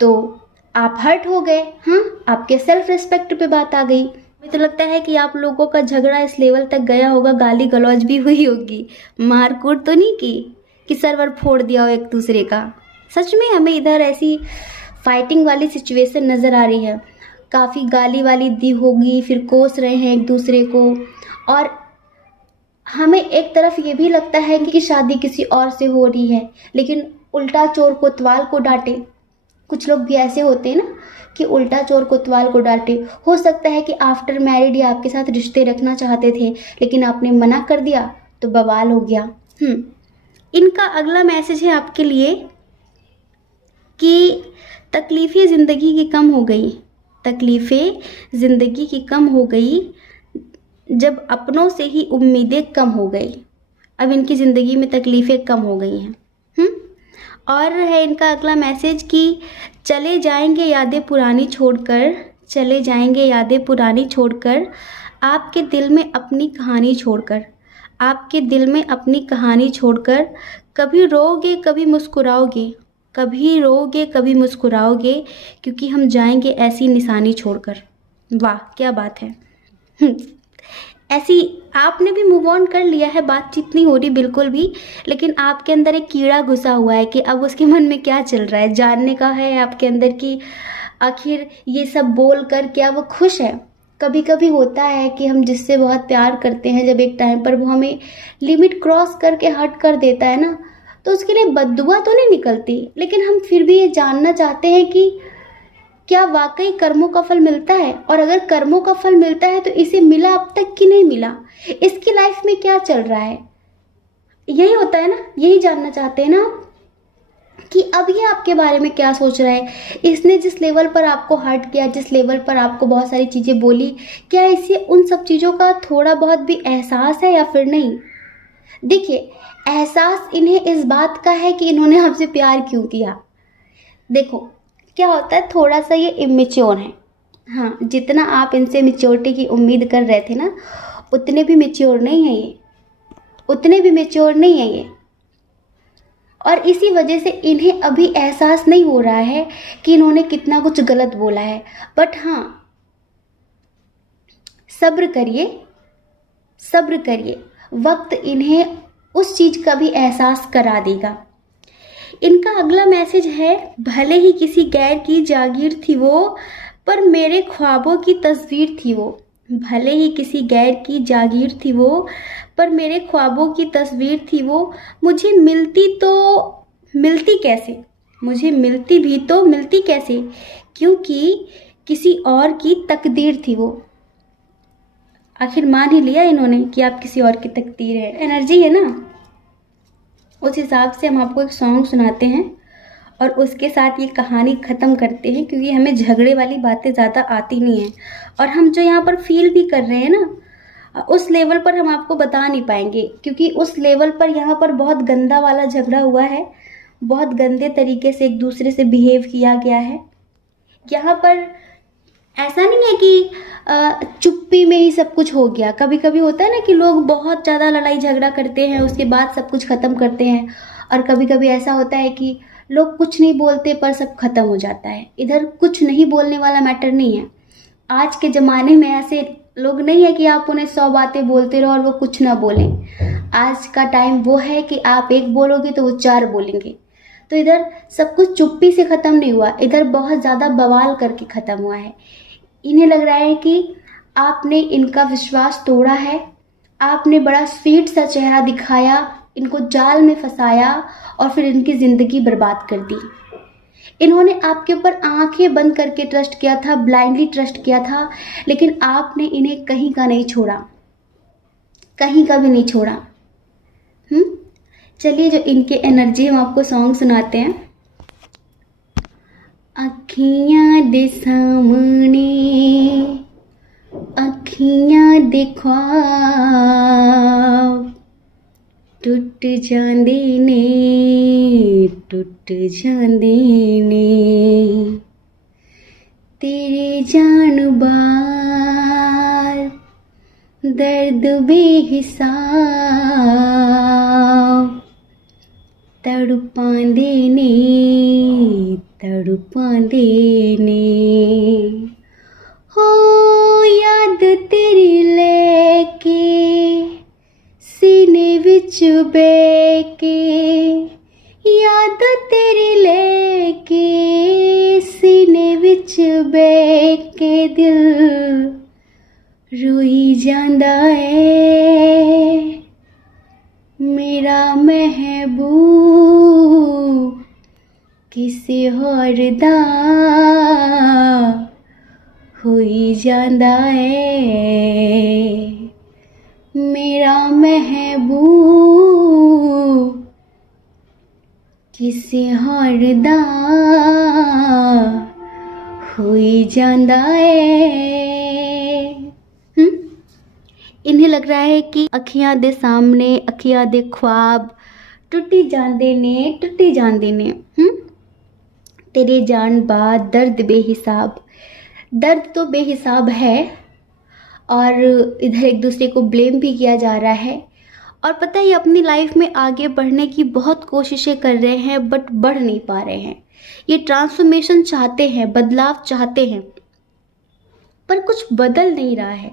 तो आप हर्ट हो गए। हाँ, आपके सेल्फ रिस्पेक्ट पे बात आ गई। मुझे तो लगता है कि आप लोगों का झगड़ा इस लेवल तक गया होगा, गाली गलौज भी हुई होगी, मारकूट तो नहीं की कि सर्वर फोड़ दिया हो एक दूसरे का। सच में हमें इधर ऐसी फाइटिंग वाली सिचुएशन नज़र आ रही है, काफ़ी गाली वाली दी होगी, फिर कोस रहे हैं एक दूसरे को। और हमें एक तरफ ये भी लगता है कि शादी किसी और से हो रही है, लेकिन उल्टा चोर कोतवाल को डांटे। कुछ लोग भी ऐसे होते हैं ना कि उल्टा चोर कोतवाल को डांटे। हो सकता है कि आफ्टर मैरिड या आपके साथ रिश्ते रखना चाहते थे, लेकिन आपने मना कर दिया तो बवाल हो गया। इनका अगला मैसेज है आपके लिए कि तकलीफ़ें ज़िंदगी की कम हो गई, तकलीफ़ें ज़िंदगी की कम हो गई जब अपनों से ही उम्मीदें कम हो गई। अब इनकी ज़िंदगी में तकलीफ़ें कम हो गई हैं। और है इनका अगला मैसेज कि चले जाएंगे यादें पुरानी छोड़कर, चले जाएंगे यादें पुरानी छोड़कर, आपके दिल में अपनी कहानी छोड़कर, आपके दिल में अपनी कहानी छोड़कर, कभी रोओगे कभी मुस्कुराओगे, कभी रोओगे कभी मुस्कुराओगे, क्योंकि हम जाएंगे ऐसी निशानी छोड़कर। वाह क्या बात है। ऐसी आपने भी मूव ऑन कर लिया है, बातचीत नहीं हो रही बिल्कुल भी, लेकिन आपके अंदर एक कीड़ा घुसा हुआ है कि अब उसके मन में क्या चल रहा है जानने का है आपके अंदर कि आखिर ये सब बोल कर क्या वो खुश है। कभी कभी होता है कि हम जिससे बहुत प्यार करते हैं, जब एक टाइम पर वो हमें लिमिट क्रॉस करके हट कर देता है ना, तो उसके लिए बद्दुआ तो नहीं निकलती, लेकिन हम फिर भी ये जानना चाहते हैं कि क्या वाकई कर्मों का फल मिलता है, और अगर कर्मों का फल मिलता है तो इसे मिला अब तक कि नहीं मिला, इसकी लाइफ में क्या चल रहा है। यही होता है ना, यही जानना चाहते हैं ना कि अब ये आपके बारे में क्या सोच रहा है, इसने जिस लेवल पर आपको हर्ट किया, जिस लेवल पर आपको बहुत सारी चीज़ें बोली, क्या इसे उन सब चीज़ों का थोड़ा बहुत भी एहसास है या फिर नहीं। देखिए, एहसास इन्हें इस बात का है कि इन्होंने आपसे प्यार क्यों किया। देखो क्या होता है, थोड़ा सा ये इमेच्योर है। हाँ, जितना आप इनसे मेच्योरिटी की उम्मीद कर रहे थे ना, उतने भी मेच्योर नहीं है ये, उतने भी मेच्योर नहीं है ये। और इसी वजह से इन्हें अभी एहसास नहीं हो रहा है कि इन्होंने कितना कुछ गलत बोला है। बट हाँ, सब्र करिए, सब्र करिए, वक्त इन्हें उस चीज़ का भी एहसास करा देगा। इनका अगला मैसेज है, भले ही किसी गैर की जागीर थी वो, पर मेरे ख्वाबों की तस्वीर थी वो। भले ही किसी गैर की जागीर थी वो, पर मेरे ख्वाबों की तस्वीर थी वो। मुझे मिलती तो मिलती कैसे, मुझे मिलती भी तो मिलती कैसे, क्योंकि किसी और की तकदीर थी वो। आखिर मान ही लिया इन्होंने कि आप किसी और की तकदीर है, एनर्जी है ना। उस हिसाब से हम आपको एक सॉन्ग सुनाते हैं और उसके साथ ये कहानी ख़त्म करते हैं, क्योंकि हमें झगड़े वाली बातें ज़्यादा आती नहीं हैं, और हम जो यहाँ पर फील भी कर रहे हैं ना, उस लेवल पर हम आपको बता नहीं पाएंगे, क्योंकि उस लेवल पर यहाँ पर बहुत गंदा वाला झगड़ा हुआ है, बहुत गंदे तरीके से एक दूसरे से बिहेव किया गया है। यहाँ पर ऐसा नहीं है कि चुप्पी में ही सब कुछ हो गया। कभी कभी होता है ना कि लोग बहुत ज़्यादा लड़ाई झगड़ा करते हैं, उसके बाद सब कुछ ख़त्म करते हैं, और कभी कभी ऐसा होता है कि लोग कुछ नहीं बोलते पर सब खत्म हो जाता है। इधर कुछ नहीं बोलने वाला मैटर नहीं है। आज के ज़माने में ऐसे लोग नहीं है कि आप उन्हें 100 बातें बोलते रहो और वो कुछ ना बोलें। आज का टाइम वो है कि आप एक बोलोगे तो वो 4 बोलेंगे। तो इधर सब कुछ चुप्पी से ख़त्म नहीं हुआ, इधर बहुत ज़्यादा बवाल करके ख़त्म हुआ है। इन्हें लग रहा है कि आपने इनका विश्वास तोड़ा है, आपने बड़ा स्वीट सा चेहरा दिखाया, इनको जाल में फंसाया और फिर इनकी ज़िंदगी बर्बाद कर दी। इन्होंने आपके ऊपर आंखें बंद करके ट्रस्ट किया था, ब्लाइंडली ट्रस्ट किया था, लेकिन आपने इन्हें कहीं का नहीं छोड़ा, कहीं का भी नहीं छोड़ा। चलिए, जो इनके एनर्जी हम आपको सॉन्ग सुनाते हैं। अखियां दे सामने, अखियां दे ख्वाब टुट जांदे ने, टुट जांदे ने, तेरे जान बार दर्द बेहिसाब तड़पांदे ने, तड़पांदे ने। हो याद तेरी लेके सीने विच बैके, याद तेरी लेके सीने विच बैके, दिल रोई जांदा है मेरा महबूब, किसे होर दा होई जांदा है मेरा महबूब, किसे होर दा हुई जांदा है। इन्हें लग रहा है कि अखियां दे सामने अखियां दे ख्वाब टुटी जांदे ने। तेरे जान बाद दर्द बेहिसाब। दर्द तो बेहिसाब है और इधर एक दूसरे को ब्लेम भी किया जा रहा है। और पता है, अपनी लाइफ में आगे बढ़ने की बहुत कोशिशें कर रहे हैं बट बढ़ नहीं पा रहे हैं। ये ट्रांसफॉर्मेशन चाहते हैं, बदलाव चाहते हैं, पर कुछ बदल नहीं रहा है।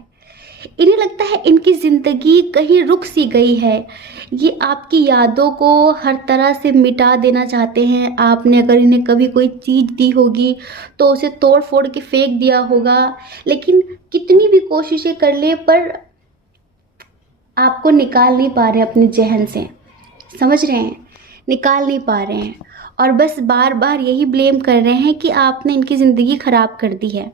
इन्हें लगता है इनकी ज़िंदगी कहीं रुक सी गई है। ये आपकी यादों को हर तरह से मिटा देना चाहते हैं। आपने अगर इन्हें कभी कोई चीज़ दी होगी तो उसे तोड़ फोड़ के फेंक दिया होगा, लेकिन कितनी भी कोशिशें कर ले पर आपको निकाल नहीं पा रहे अपने जहन से। समझ रहे हैं? निकाल नहीं पा रहे हैं और बस बार बार यही ब्लेम कर रहे हैं कि आपने इनकी ज़िंदगी ख़राब कर दी है।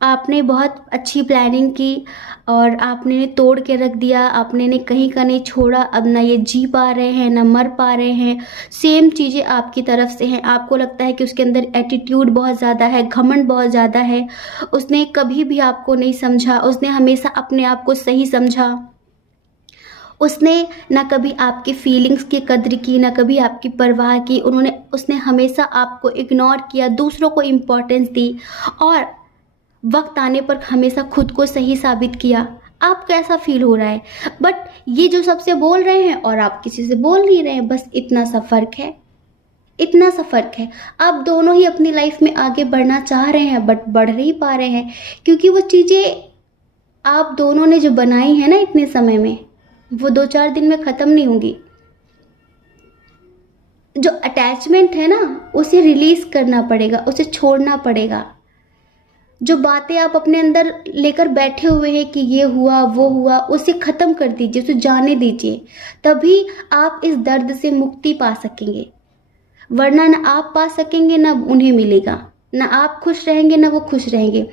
आपने बहुत अच्छी प्लानिंग की और आपने इन्हें तोड़ के रख दिया। आपने इन्हें कहीं का नहीं छोड़ा। अब ना ये जी पा रहे हैं ना मर पा रहे हैं। सेम चीज़ें आपकी तरफ से हैं। आपको लगता है कि उसके अंदर एटीट्यूड बहुत ज़्यादा है, घमंड बहुत ज़्यादा है। उसने कभी भी आपको नहीं समझा। उसने हमेशा अपने आप को सही समझा। उसने ना कभी आपकी फीलिंग्स की कद्र की, ना कभी आपकी परवाह की। उसने हमेशा आपको इग्नोर किया, दूसरों को इम्पोर्टेंस दी और वक्त आने पर हमेशा खुद को सही साबित किया। आप कैसा फील हो रहा है? बट ये जो सबसे बोल रहे हैं और आप किसी से बोल नहीं रहे हैं, बस इतना सा फ़र्क है। इतना सा फ़र्क है। आप दोनों ही अपनी लाइफ में आगे बढ़ना चाह रहे हैं बट बढ़ नहीं पा रहे हैं, क्योंकि वो चीज़ें आप दोनों ने जो बनाई है ना इतने समय में, वो 2-4 दिन में ख़त्म नहीं होंगी। जो अटैचमेंट है ना, उसे रिलीज़ करना पड़ेगा, उसे छोड़ना पड़ेगा। जो बातें आप अपने अंदर लेकर बैठे हुए हैं कि ये हुआ वो हुआ, उसे ख़त्म कर दीजिए, उसे जाने दीजिए। तभी आप इस दर्द से मुक्ति पा सकेंगे। वरना ना आप पा सकेंगे ना उन्हें मिलेगा। ना आप खुश रहेंगे ना वो खुश रहेंगे।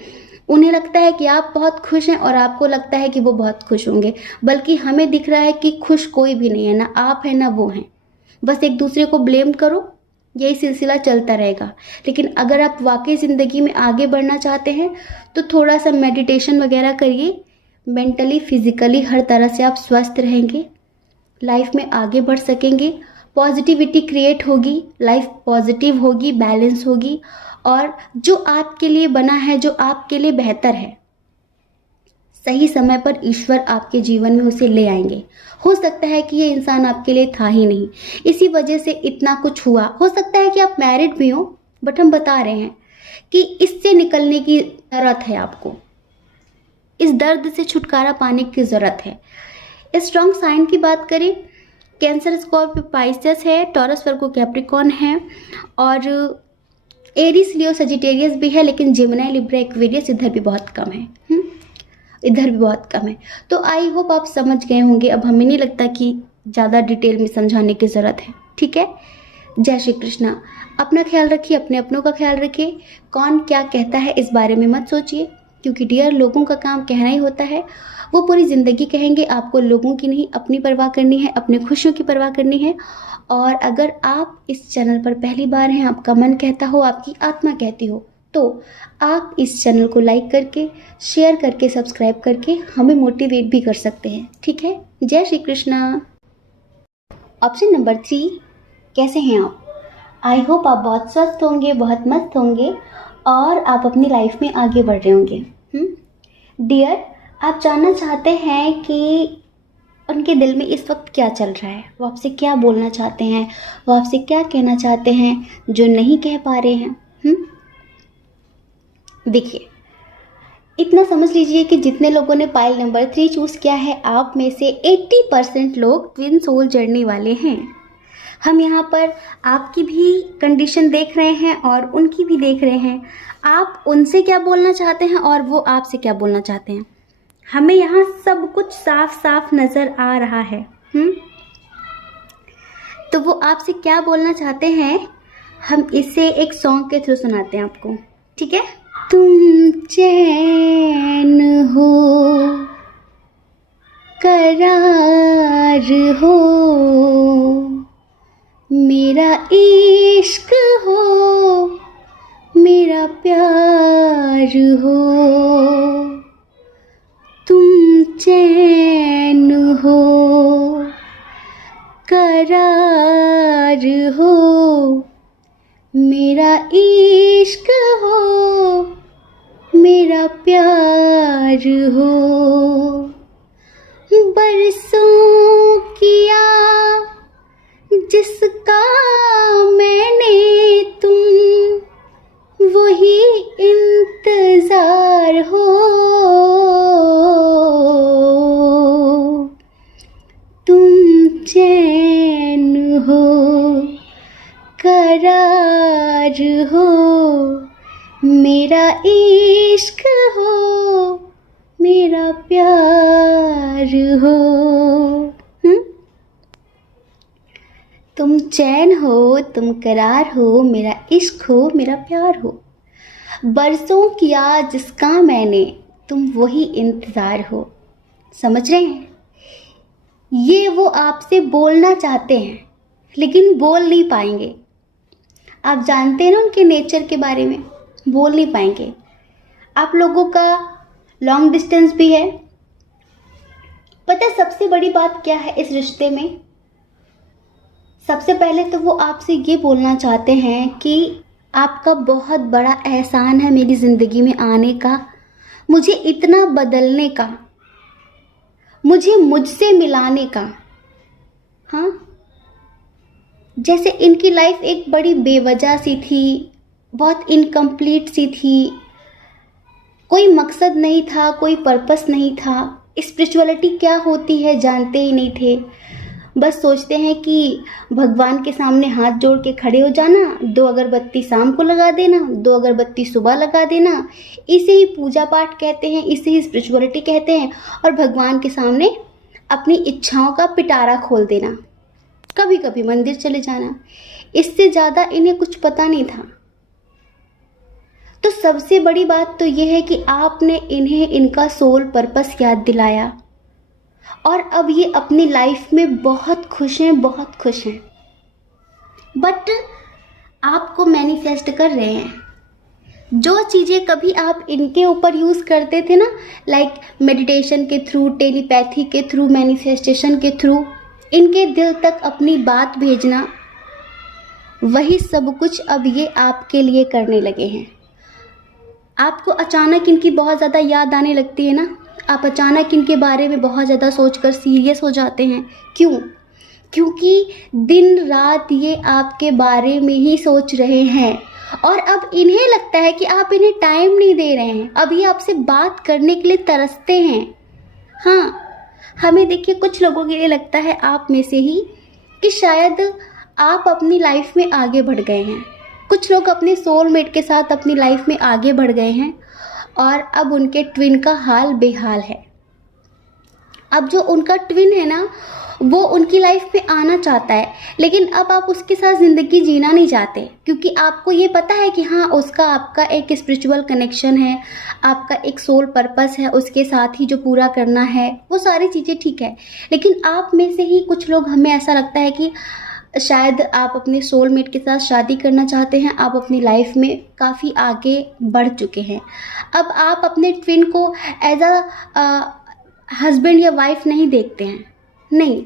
उन्हें लगता है कि आप बहुत खुश हैं और आपको लगता है कि वो बहुत खुश होंगे, बल्कि हमें दिख रहा है कि खुश कोई भी नहीं है, ना आप हैं ना वो हैं। बस एक दूसरे को ब्लेम करो, यही सिलसिला चलता रहेगा। लेकिन अगर आप वाकई ज़िंदगी में आगे बढ़ना चाहते हैं तो थोड़ा सा मेडिटेशन वगैरह करिए। मेंटली फिजिकली हर तरह से आप स्वस्थ रहेंगे, लाइफ में आगे बढ़ सकेंगे, पॉजिटिविटी क्रिएट होगी, लाइफ पॉजिटिव होगी, बैलेंस होगी और जो आपके लिए बना है, जो आपके लिए बेहतर है, सही समय पर ईश्वर आपके जीवन में उसे ले आएंगे। हो सकता है कि ये इंसान आपके लिए था ही नहीं, इसी वजह से इतना कुछ हुआ। हो सकता है कि आप मैरिड भी हो, बट हम बता रहे हैं कि इससे निकलने की ज़रूरत है आपको। इस दर्द से छुटकारा पाने की ज़रूरत है। स्ट्रॉन्ग साइन की बात करें, कैंसर, स्कॉर्पियो, पाइसेस है, टॉरस, वर्गो, कैप्रिकॉर्न है और एरीज, लियो, सजिटेरियस भी है, लेकिन जेमिनी, लिब्रा, एक्वेरियस इधर भी बहुत कम है। इधर भी बहुत कम है। तो आई होप आप समझ गए होंगे। अब हमें नहीं लगता कि ज़्यादा डिटेल में समझाने की ज़रूरत है। ठीक है? जय श्री कृष्णा। अपना ख्याल रखिए, अपने अपनों का ख्याल रखिए। कौन क्या कहता है इस बारे में मत सोचिए, क्योंकि डियर लोगों का काम कहना ही होता है। वो पूरी ज़िंदगी कहेंगे। आपको लोगों की नहीं, अपनी परवाह करनी है, अपने खुशियों की परवाह करनी है। और अगर आप इस चैनल पर पहली बार हैं, आपका मन कहता हो, आपकी आत्मा कहती हो, तो आप इस चैनल को लाइक करके, शेयर करके, सब्सक्राइब करके हमें मोटिवेट भी कर सकते हैं। ठीक है? जय श्री कृष्णा। ऑप्शन नंबर 3, कैसे हैं आप? आई होप आप बहुत स्वस्थ होंगे, बहुत मस्त होंगे और आप अपनी लाइफ में आगे बढ़ रहे होंगे। डियर, आप जानना चाहते हैं कि उनके दिल में इस वक्त क्या चल रहा है, वो आपसे क्या बोलना चाहते हैं, वो आपसे क्या कहना चाहते हैं जो नहीं कह पा रहे हैं। देखिए, इतना समझ लीजिए कि जितने लोगों ने पाइल नंबर 3 चूज़ किया है, आप में से 80% लोग ट्विन सोल जर्नी वाले हैं। हम यहाँ पर आपकी भी कंडीशन देख रहे हैं और उनकी भी देख रहे हैं। आप उनसे क्या बोलना चाहते हैं और वो आपसे क्या बोलना चाहते हैं। हमें यहाँ सब कुछ साफ साफ नज़र आ रहा है। तो वो आपसे क्या बोलना चाहते हैं, हम इसे एक सॉन्ग के थ्रू सुनाते हैं आपको। ठीक है? तुम चैन हो, करार हो, मेरा इश्क हो, मेरा प्यार हो, तुम चैन हो, करार हो, मेरा इश्क हो, मेरा प्यार हो। बरसों किया जिसका मैंने, तुम वही इंतजार हो, तुम चैन हो, करार हो, मेरा इश्क हो, मेरा प्यार हो। तुम चैन हो, तुम करार हो, मेरा इश्क हो, मेरा प्यार हो। बरसों किया जिसका मैंने, तुम वही इंतज़ार हो। समझ रहे हैं? ये वो आपसे बोलना चाहते हैं लेकिन बोल नहीं पाएंगे। आप जानते हैं ना उनके नेचर के बारे में, बोल नहीं पाएंगे। आप लोगों का लॉन्ग डिस्टेंस भी है। पता है सबसे बड़ी बात क्या है इस रिश्ते में? सबसे पहले तो वो आपसे ये बोलना चाहते हैं कि आपका बहुत बड़ा एहसान है मेरी ज़िंदगी में आने का, मुझे इतना बदलने का, मुझे मुझसे मिलाने का। हाँ, जैसे इनकी लाइफ एक बड़ी बेवजह सी थी, बहुत इनकम्प्लीट सी थी, कोई मकसद नहीं था, कोई पर्पस नहीं था, स्पिरिचुअलिटी क्या होती है जानते ही नहीं थे। बस सोचते हैं कि भगवान के सामने हाथ जोड़ के खड़े हो जाना, 2 अगरबत्ती शाम को लगा देना, 2 अगरबत्ती सुबह लगा देना, इसे ही पूजा पाठ कहते हैं, इसे ही स्पिरिचुअलिटी कहते हैं। और भगवान के सामने अपनी इच्छाओं का पिटारा खोल देना, कभी कभी मंदिर चले जाना, इससे ज़्यादा इन्हें कुछ पता नहीं था। तो सबसे बड़ी बात तो यह है कि आपने इन्हें इनका सोल पर्पस याद दिलाया और अब ये अपनी लाइफ में बहुत खुश हैं, बहुत खुश हैं। बट आपको मैनिफेस्ट कर रहे हैं जो चीज़ें कभी आप इनके ऊपर यूज़ करते थे ना, लाइक मेडिटेशन के थ्रू, टेलीपैथी के थ्रू, मैनिफेस्टेशन के थ्रू, इनके दिल तक अपनी बात भेजना, वही सब कुछ अब ये आपके लिए करने लगे हैं। आपको अचानक इनकी बहुत ज़्यादा याद आने लगती है ना, आप अचानक इनके बारे में बहुत ज़्यादा सोचकर सीरियस हो जाते हैं। क्यों? क्योंकि दिन रात ये आपके बारे में ही सोच रहे हैं और अब इन्हें लगता है कि आप इन्हें टाइम नहीं दे रहे हैं। अब ये आपसे बात करने के लिए तरसते हैं। हाँ, हमें देखिए कुछ लोगों के लिए लगता है आप में से ही कि शायद आप अपनी लाइफ में आगे बढ़ गए हैं। कुछ लोग अपने सोलमेट के साथ अपनी लाइफ में आगे बढ़ गए हैं और अब उनके ट्विन का हाल बेहाल है। अब जो उनका ट्विन है ना, वो उनकी लाइफ में आना चाहता है, लेकिन अब आप उसके साथ ज़िंदगी जीना नहीं चाहते, क्योंकि आपको ये पता है कि हाँ, उसका आपका एक स्पिरिचुअल कनेक्शन है, आपका एक सोल पर्पस है उसके साथ ही जो पूरा करना है, वो सारी चीज़ें ठीक है। लेकिन आप में से ही कुछ लोग, हमें ऐसा लगता है कि शायद आप अपने सोलमेट के साथ शादी करना चाहते हैं, आप अपनी लाइफ में काफ़ी आगे बढ़ चुके हैं। अब आप अपने ट्विन को एज अ हस्बैंड या वाइफ नहीं देखते हैं, नहीं,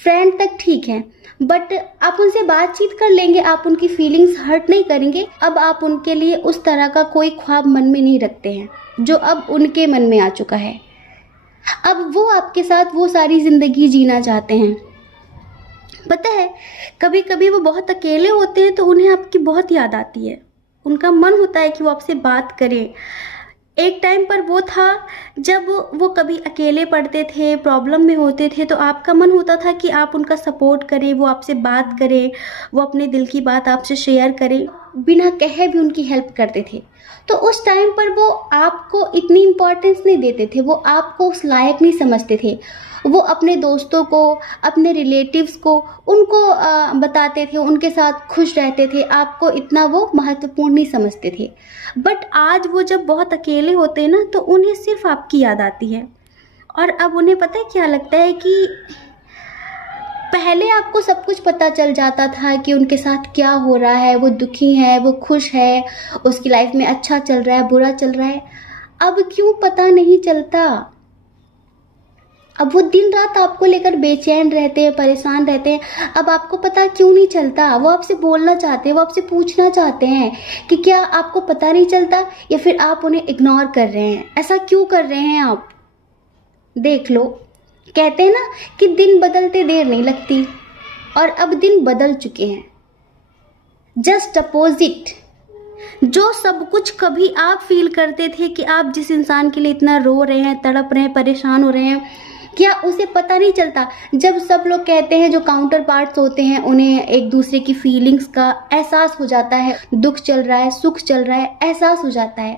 फ्रेंड तक ठीक है, बट आप उनसे बातचीत कर लेंगे, आप उनकी फीलिंग्स हर्ट नहीं करेंगे। अब आप उनके लिए उस तरह का कोई ख्वाब मन में नहीं रखते हैं जो अब उनके मन में आ चुका है। अब वो आपके साथ वो सारी ज़िंदगी जीना चाहते हैं। पता है, कभी कभी वो बहुत अकेले होते हैं तो उन्हें आपकी बहुत याद आती है, उनका मन होता है कि वो आपसे बात करें। एक टाइम पर वो था जब वो कभी अकेले पड़ते थे, प्रॉब्लम में होते थे, तो आपका मन होता था कि आप उनका सपोर्ट करें, वो आपसे बात करें, वो अपने दिल की बात आपसे शेयर करें, बिना कहे भी उनकी हेल्प करते थे। तो उस टाइम पर वो आपको इतनी इम्पोर्टेंस नहीं देते थे, वो आपको उस लायक नहीं समझते थे। वो अपने दोस्तों को, अपने रिलेटिव्स को, उनको बताते थे, उनके साथ खुश रहते थे, आपको इतना वो महत्वपूर्ण नहीं समझते थे। बट आज वो जब बहुत अकेले होते हैं ना, तो उन्हें सिर्फ आपकी याद आती है। और अब उन्हें पता है क्या लगता है कि पहले आपको सब कुछ पता चल जाता था कि उनके साथ क्या हो रहा है, वो दुखी है, वो खुश है, उसकी लाइफ में अच्छा चल रहा है, बुरा चल रहा है। अब क्यों पता नहीं चलता? अब वो दिन रात आपको लेकर बेचैन रहते हैं, परेशान रहते हैं। अब आपको पता क्यों नहीं चलता? वो आपसे बोलना चाहते हैं, वो आपसे पूछना चाहते हैं कि क्या आपको पता नहीं चलता, या फिर आप उन्हें इग्नोर कर रहे हैं? ऐसा क्यों कर रहे हैं आप? देख लो, कहते हैं ना कि दिन बदलते देर नहीं लगती, और अब दिन बदल चुके हैं। जस्ट अपोजिट, जो सब कुछ कभी आप फील करते थे कि आप जिस इंसान के लिए इतना रो रहे हैं, तड़प रहे हैं, परेशान हो रहे हैं, क्या उसे पता नहीं चलता? जब सब लोग कहते हैं, जो काउंटर पार्ट्स होते हैं, उन्हें एक दूसरे की फीलिंग्स का एहसास हो जाता है, दुख चल रहा है, सुख चल रहा है, एहसास हो जाता है।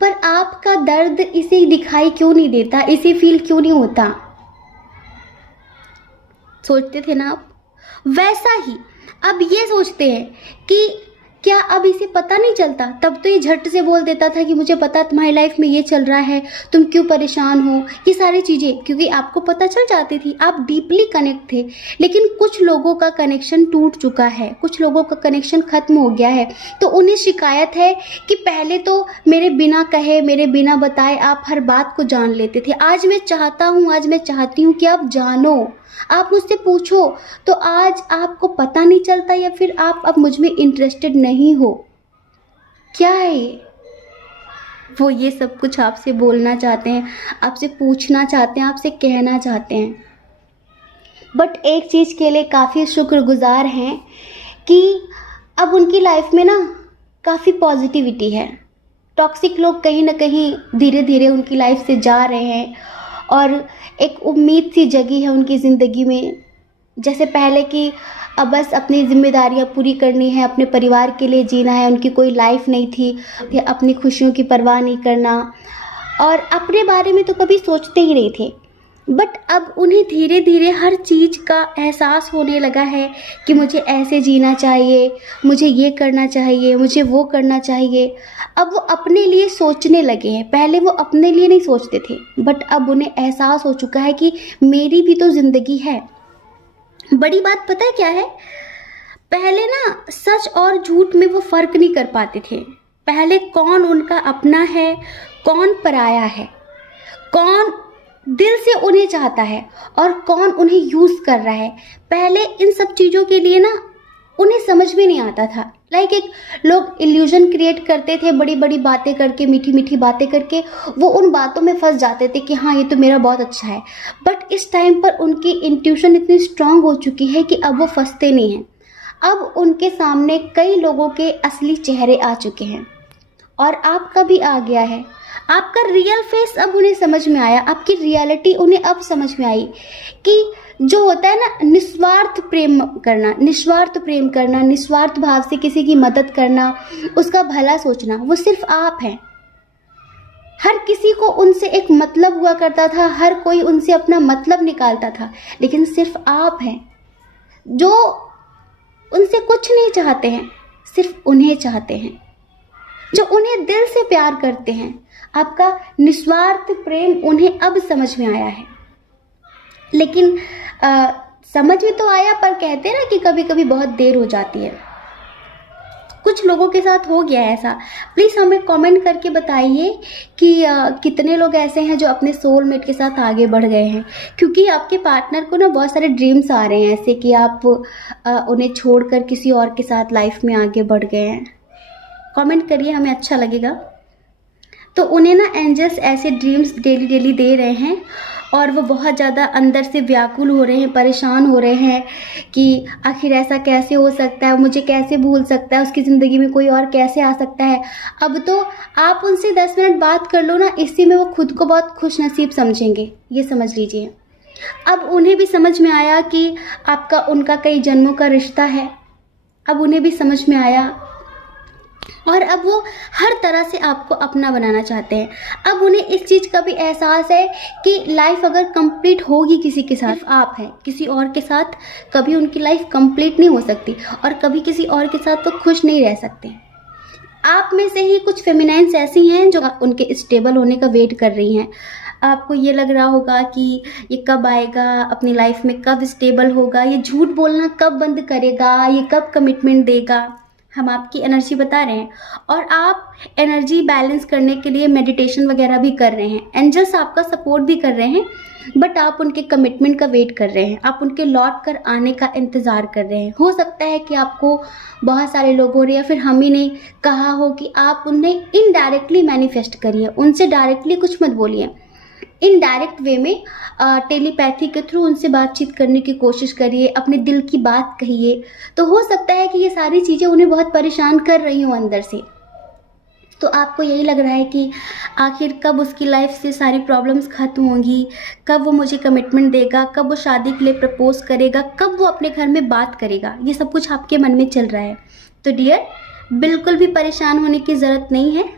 पर आपका दर्द इसे दिखाई क्यों नहीं देता? इसे फील क्यों नहीं होता? सोचते थे ना आप? वैसा ही अब ये सोचते हैं कि क्या अब इसे पता नहीं चलता? तब तो ये झट से बोल देता था कि मुझे पता तुम्हारी लाइफ में ये चल रहा है, तुम क्यों परेशान हो, ये सारी चीज़ें, क्योंकि आपको पता चल जाती थी, आप डीपली कनेक्ट थे। लेकिन कुछ लोगों का कनेक्शन टूट चुका है, कुछ लोगों का कनेक्शन ख़त्म हो गया है, तो उन्हें शिकायत है कि पहले तो मेरे बिना कहे, मेरे बिना बताए आप हर बात को जान लेते थे। आज मैं चाहता हूँ, आज मैं चाहती हूँ कि आप जानो, आप मुझसे पूछो, तो आज आपको पता नहीं चलता, या फिर आप अब मुझ में इंटरेस्टेड नहीं हो? क्या है ये? वो ये सब कुछ आपसे बोलना चाहते हैं, आपसे पूछना चाहते हैं, आपसे कहना चाहते हैं। बट एक चीज़ के लिए काफ़ी शुक्रगुजार हैं कि अब उनकी लाइफ में ना काफ़ी पॉजिटिविटी है। टॉक्सिक लोग कहीं ना कहीं धीरे धीरे उनकी लाइफ से जा रहे हैं, और एक उम्मीद सी जगी है उनकी ज़िंदगी में। जैसे पहले कि अब बस अपनी जिम्मेदारियां पूरी करनी है, अपने परिवार के लिए जीना है, उनकी कोई लाइफ नहीं थी, अपनी खुशियों की परवाह नहीं करना, और अपने बारे में तो कभी सोचते ही नहीं थे। बट अब उन्हें धीरे धीरे हर चीज़ का एहसास होने लगा है कि मुझे ऐसे जीना चाहिए, मुझे ये करना चाहिए, मुझे वो करना चाहिए। अब वो अपने लिए सोचने लगे हैं। पहले वो अपने लिए नहीं सोचते थे, बट अब उन्हें एहसास हो चुका है कि मेरी भी तो ज़िंदगी है। बड़ी बात पता है क्या है? पहले ना सच और झूठ में वो फ़र्क नहीं कर पाते थे। पहले कौन उनका अपना है, कौन पराया है, कौन दिल से उन्हें चाहता है और कौन उन्हें यूज़ कर रहा है, पहले इन सब चीज़ों के लिए ना उन्हें समझ में नहीं आता था। एक लोग इल्यूजन क्रिएट करते थे, बड़ी बड़ी बातें करके, मीठी मीठी बातें करके वो उन बातों में फंस जाते थे कि हाँ ये तो मेरा बहुत अच्छा है। बट इस टाइम पर उनकी इंट्यूशन इतनी स्ट्रांग हो चुकी है कि अब वो फंसते नहीं हैं। अब उनके सामने कई लोगों के असली चेहरे आ चुके हैं, और आपका भी आ गया है। आपका रियल फेस अब उन्हें समझ में आया, आपकी रियलिटी उन्हें अब समझ में आई कि जो होता है ना निस्वार्थ प्रेम करना, निस्वार्थ प्रेम करना, निस्वार्थ भाव से किसी की मदद करना, उसका भला सोचना, वो सिर्फ आप हैं। हर किसी को उनसे एक मतलब हुआ करता था, हर कोई उनसे अपना मतलब निकालता था, लेकिन सिर्फ आप हैं जो उनसे कुछ नहीं चाहते हैं, सिर्फ उन्हें चाहते हैं, जो उन्हें दिल से प्यार करते हैं। आपका निस्वार्थ प्रेम उन्हें अब समझ में आया है। लेकिन समझ में तो आया, पर कहते हैं ना कि कभी कभी बहुत देर हो जाती है। कुछ लोगों के साथ हो गया है ऐसा। प्लीज़ हमें कमेंट करके बताइए कि कितने लोग ऐसे हैं जो अपने सोलमेट के साथ आगे बढ़ गए हैं। क्योंकि आपके पार्टनर को ना बहुत सारे ड्रीम्स आ रहे हैं ऐसे कि आप उन्हें छोड़कर किसी और के साथ लाइफ में आगे बढ़ गए हैं। कमेंट करिए, हमें अच्छा लगेगा। तो उन्हें ना एंजल्स ऐसे ड्रीम्स डेली डेली दे रहे हैं, और वो बहुत ज़्यादा अंदर से व्याकुल हो रहे हैं, परेशान हो रहे हैं कि आखिर ऐसा कैसे हो सकता है, मुझे कैसे भूल सकता है, उसकी ज़िंदगी में कोई और कैसे आ सकता है। अब तो आप उनसे 10 मिनट बात कर लो ना, इसी में वो खुद को बहुत खुश नसीब समझेंगे, ये समझ लीजिए। अब उन्हें भी समझ में आया कि आपका उनका कई जन्मों का रिश्ता है। अब उन्हें भी समझ में आया, और अब वो हर तरह से आपको अपना बनाना चाहते हैं। अब उन्हें इस चीज़ का भी एहसास है कि लाइफ अगर कंप्लीट होगी किसी के साथ, आप हैं, किसी और के साथ कभी उनकी लाइफ कंप्लीट नहीं हो सकती, और कभी किसी और के साथ तो खुश नहीं रह सकते। आप में से ही कुछ फेमिनाइन्स ऐसी हैं जो उनके स्टेबल होने का वेट कर रही हैं। आपको ये लग रहा होगा कि ये कब आएगा, अपनी लाइफ में कब स्टेबल होगा, ये झूठ बोलना कब बंद करेगा, ये कब कमिटमेंट देगा। हम आपकी एनर्जी बता रहे हैं और आप एनर्जी बैलेंस करने के लिए मेडिटेशन वगैरह भी कर रहे हैं। एंजल्स आपका सपोर्ट भी कर रहे हैं, बट आप उनके कमिटमेंट का वेट कर रहे हैं, आप उनके लौट कर आने का इंतज़ार कर रहे हैं। हो सकता है कि आपको बहुत सारे लोगों ने या फिर हम ही ने कहा हो कि आप उन्हें इनडायरेक्टली मैनिफेस्ट करिए, उनसे डायरेक्टली कुछ मत बोलिए, इनडायरेक्ट वे में टेलीपैथी के थ्रू उनसे बातचीत करने की कोशिश करिए, अपने दिल की बात कहिए। तो हो सकता है कि ये सारी चीज़ें उन्हें बहुत परेशान कर रही हों अंदर से। तो आपको यही लग रहा है कि आखिर कब उसकी लाइफ से सारी प्रॉब्लम्स खत्म होंगी, कब वो मुझे कमिटमेंट देगा, कब वो शादी के लिए प्रपोज करेगा, कब वो अपने घर में बात करेगा। ये सब कुछ आपके मन में चल रहा है। तो डियर, बिल्कुल भी परेशान होने की ज़रूरत नहीं है।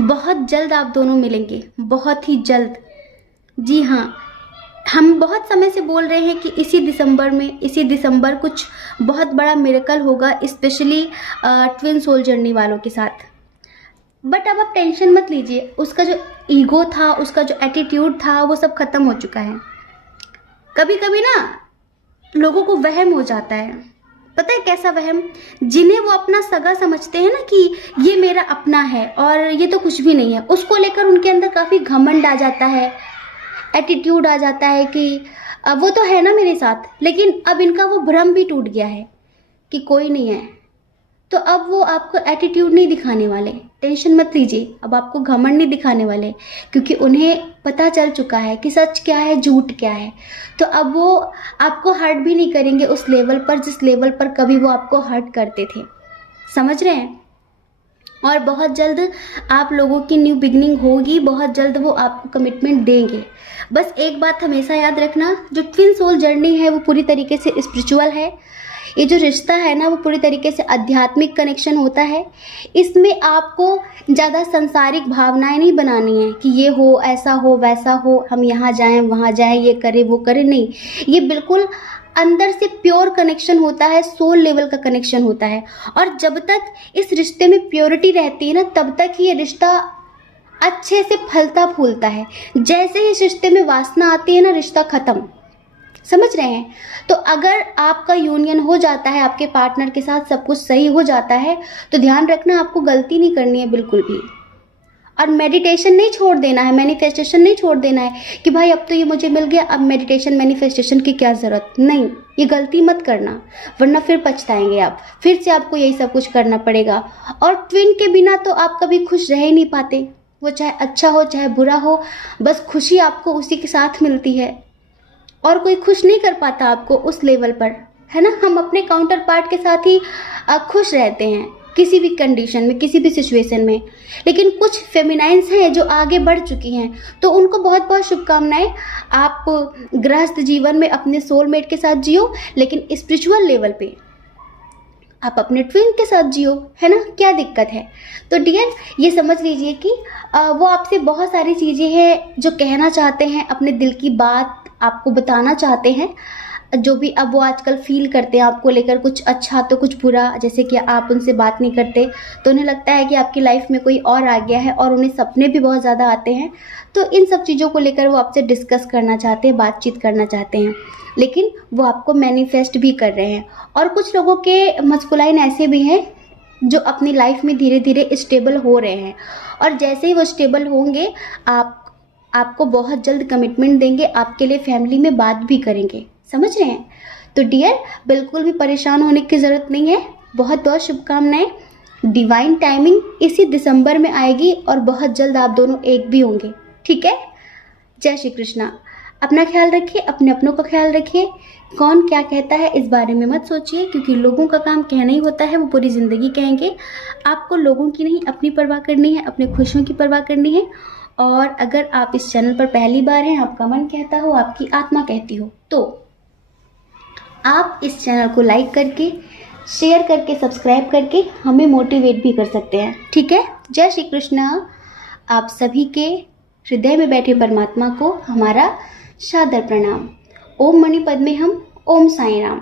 बहुत जल्द आप दोनों मिलेंगे, बहुत ही जल्द। जी हाँ, हम बहुत समय से बोल रहे हैं कि इसी दिसंबर कुछ बहुत बड़ा मिरेकल होगा, स्पेशली ट्विन सोल जर्नी वालों के साथ। बट अब आप टेंशन मत लीजिए, उसका जो ईगो था, उसका जो एटीट्यूड था, वो सब खत्म हो चुका है। कभी कभी ना लोगों को वहम हो जाता है, पता है कैसा वहम, जिन्हें वो अपना सगा समझते हैं ना कि ये मेरा अपना है और ये तो कुछ भी नहीं है, उसको लेकर उनके अंदर काफ़ी घमंड आ जाता है, एटीट्यूड आ जाता है कि अब वो तो है ना मेरे साथ, लेकिन अब इनका वो भ्रम भी टूट गया है कि कोई नहीं है। तो अब वो आपको एटीट्यूड नहीं दिखाने वाले, टेंशन मत लीजिए, अब आपको घमंड नहीं दिखाने वाले, क्योंकि उन्हें पता चल चुका है कि सच क्या है, झूठ क्या है। तो अब वो आपको हर्ट भी नहीं करेंगे उस लेवल पर जिस लेवल पर कभी वो आपको हर्ट करते थे। समझ रहे हैं? और बहुत जल्द आप लोगों की न्यू बिगनिंग होगी, बहुत जल्द वो आपको कमिटमेंट देंगे। बस एक बात हमेशा याद रखना, जो ट्विन सोल जर्नी है वो पूरी तरीके से स्पिरिचुअल है। ये जो रिश्ता है ना वो पूरी तरीके से आध्यात्मिक कनेक्शन होता है। इसमें आपको ज़्यादा सांसारिक भावनाएं नहीं बनानी है कि ये हो, ऐसा हो, वैसा हो, हम यहाँ जाएं, वहाँ जाएं, ये करें, वो करें, नहीं। ये बिल्कुल अंदर से प्योर कनेक्शन होता है, सोल लेवल का कनेक्शन होता है। और जब तक इस रिश्ते में प्योरिटी रहती है ना, तब तक ही ये रिश्ता अच्छे से फलता फूलता है। जैसे ही इस रिश्ते में वासना आती है ना, रिश्ता खत्म। समझ रहे हैं? तो अगर आपका यूनियन हो जाता है, आपके पार्टनर के साथ सब कुछ सही हो जाता है, तो ध्यान रखना आपको गलती नहीं करनी है बिल्कुल भी। और मेडिटेशन नहीं छोड़ देना है, मैनिफेस्टेशन नहीं छोड़ देना है कि भाई अब तो ये मुझे मिल गया, अब मेडिटेशन मैनिफेस्टेशन की क्या ज़रूरत। नहीं, ये गलती मत करना, वरना फिर पछताएंगे आप, फिर से आपको यही सब कुछ करना पड़ेगा। और ट्विन के बिना तो आप कभी खुश रह ही नहीं पाते, वो चाहे अच्छा हो चाहे बुरा हो, बस खुशी आपको उसी के साथ मिलती है और कोई खुश नहीं कर पाता आपको उस लेवल पर, है ना। हम अपने काउंटर पार्ट के साथ ही खुश रहते हैं किसी भी कंडीशन में, किसी भी सिचुएशन में। लेकिन कुछ फेमिनाइंस हैं जो आगे बढ़ चुकी हैं, तो उनको बहुत बहुत शुभकामनाएं। आप गृहस्थ जीवन में अपने सोलमेट के साथ जियो, लेकिन स्पिरिचुअल लेवल पे आप अपने ट्विन के साथ जियो, है ना। क्या दिक्कत है? तो डियर, ये समझ लीजिए कि वो आपसे बहुत सारी चीज़ें हैं जो कहना चाहते हैं, अपने दिल की बात आपको बताना चाहते हैं, जो भी अब वो आजकल फील करते हैं आपको लेकर, कुछ अच्छा तो कुछ बुरा। जैसे कि आप उनसे बात नहीं करते तो उन्हें लगता है कि आपकी लाइफ में कोई और आ गया है, और उन्हें सपने भी बहुत ज़्यादा आते हैं। तो इन सब चीज़ों को लेकर वो आपसे डिस्कस करना चाहते हैं, बातचीत करना चाहते हैं, लेकिन वो आपको मैनिफेस्ट भी कर रहे हैं। और कुछ लोगों के मस्कुलाइन ऐसे भी हैं जो अपनी लाइफ में धीरे धीरे स्टेबल हो रहे हैं, और जैसे ही वो स्टेबल होंगे आपको बहुत जल्द कमिटमेंट देंगे, आपके लिए फैमिली में बात भी करेंगे। समझ रहे हैं? तो डियर, बिल्कुल भी परेशान होने की ज़रूरत नहीं है। बहुत बहुत शुभकामनाएं। डिवाइन टाइमिंग इसी दिसंबर में आएगी और बहुत जल्द आप दोनों एक भी होंगे। ठीक है? जय श्री कृष्णा। अपना ख्याल रखिए, अपने अपनों का ख्याल रखिए। कौन क्या कहता है इस बारे में मत सोचिए, क्योंकि लोगों का काम कहना ही होता है, वो पूरी ज़िंदगी कहेंगे। आपको लोगों की नहीं, अपनी परवाह करनी है, अपने खुशियों की परवाह करनी है। और अगर आप इस चैनल पर पहली बार हैं, आपका मन कहता हो, आपकी आत्मा कहती हो, तो आप इस चैनल को लाइक करके, शेयर करके, सब्सक्राइब करके हमें मोटिवेट भी कर सकते हैं। ठीक है? जय श्री कृष्ण। आप सभी के हृदय में बैठे परमात्मा को हमारा सादर प्रणाम। ओम मणि पद्मे हम, ओम साईं राम।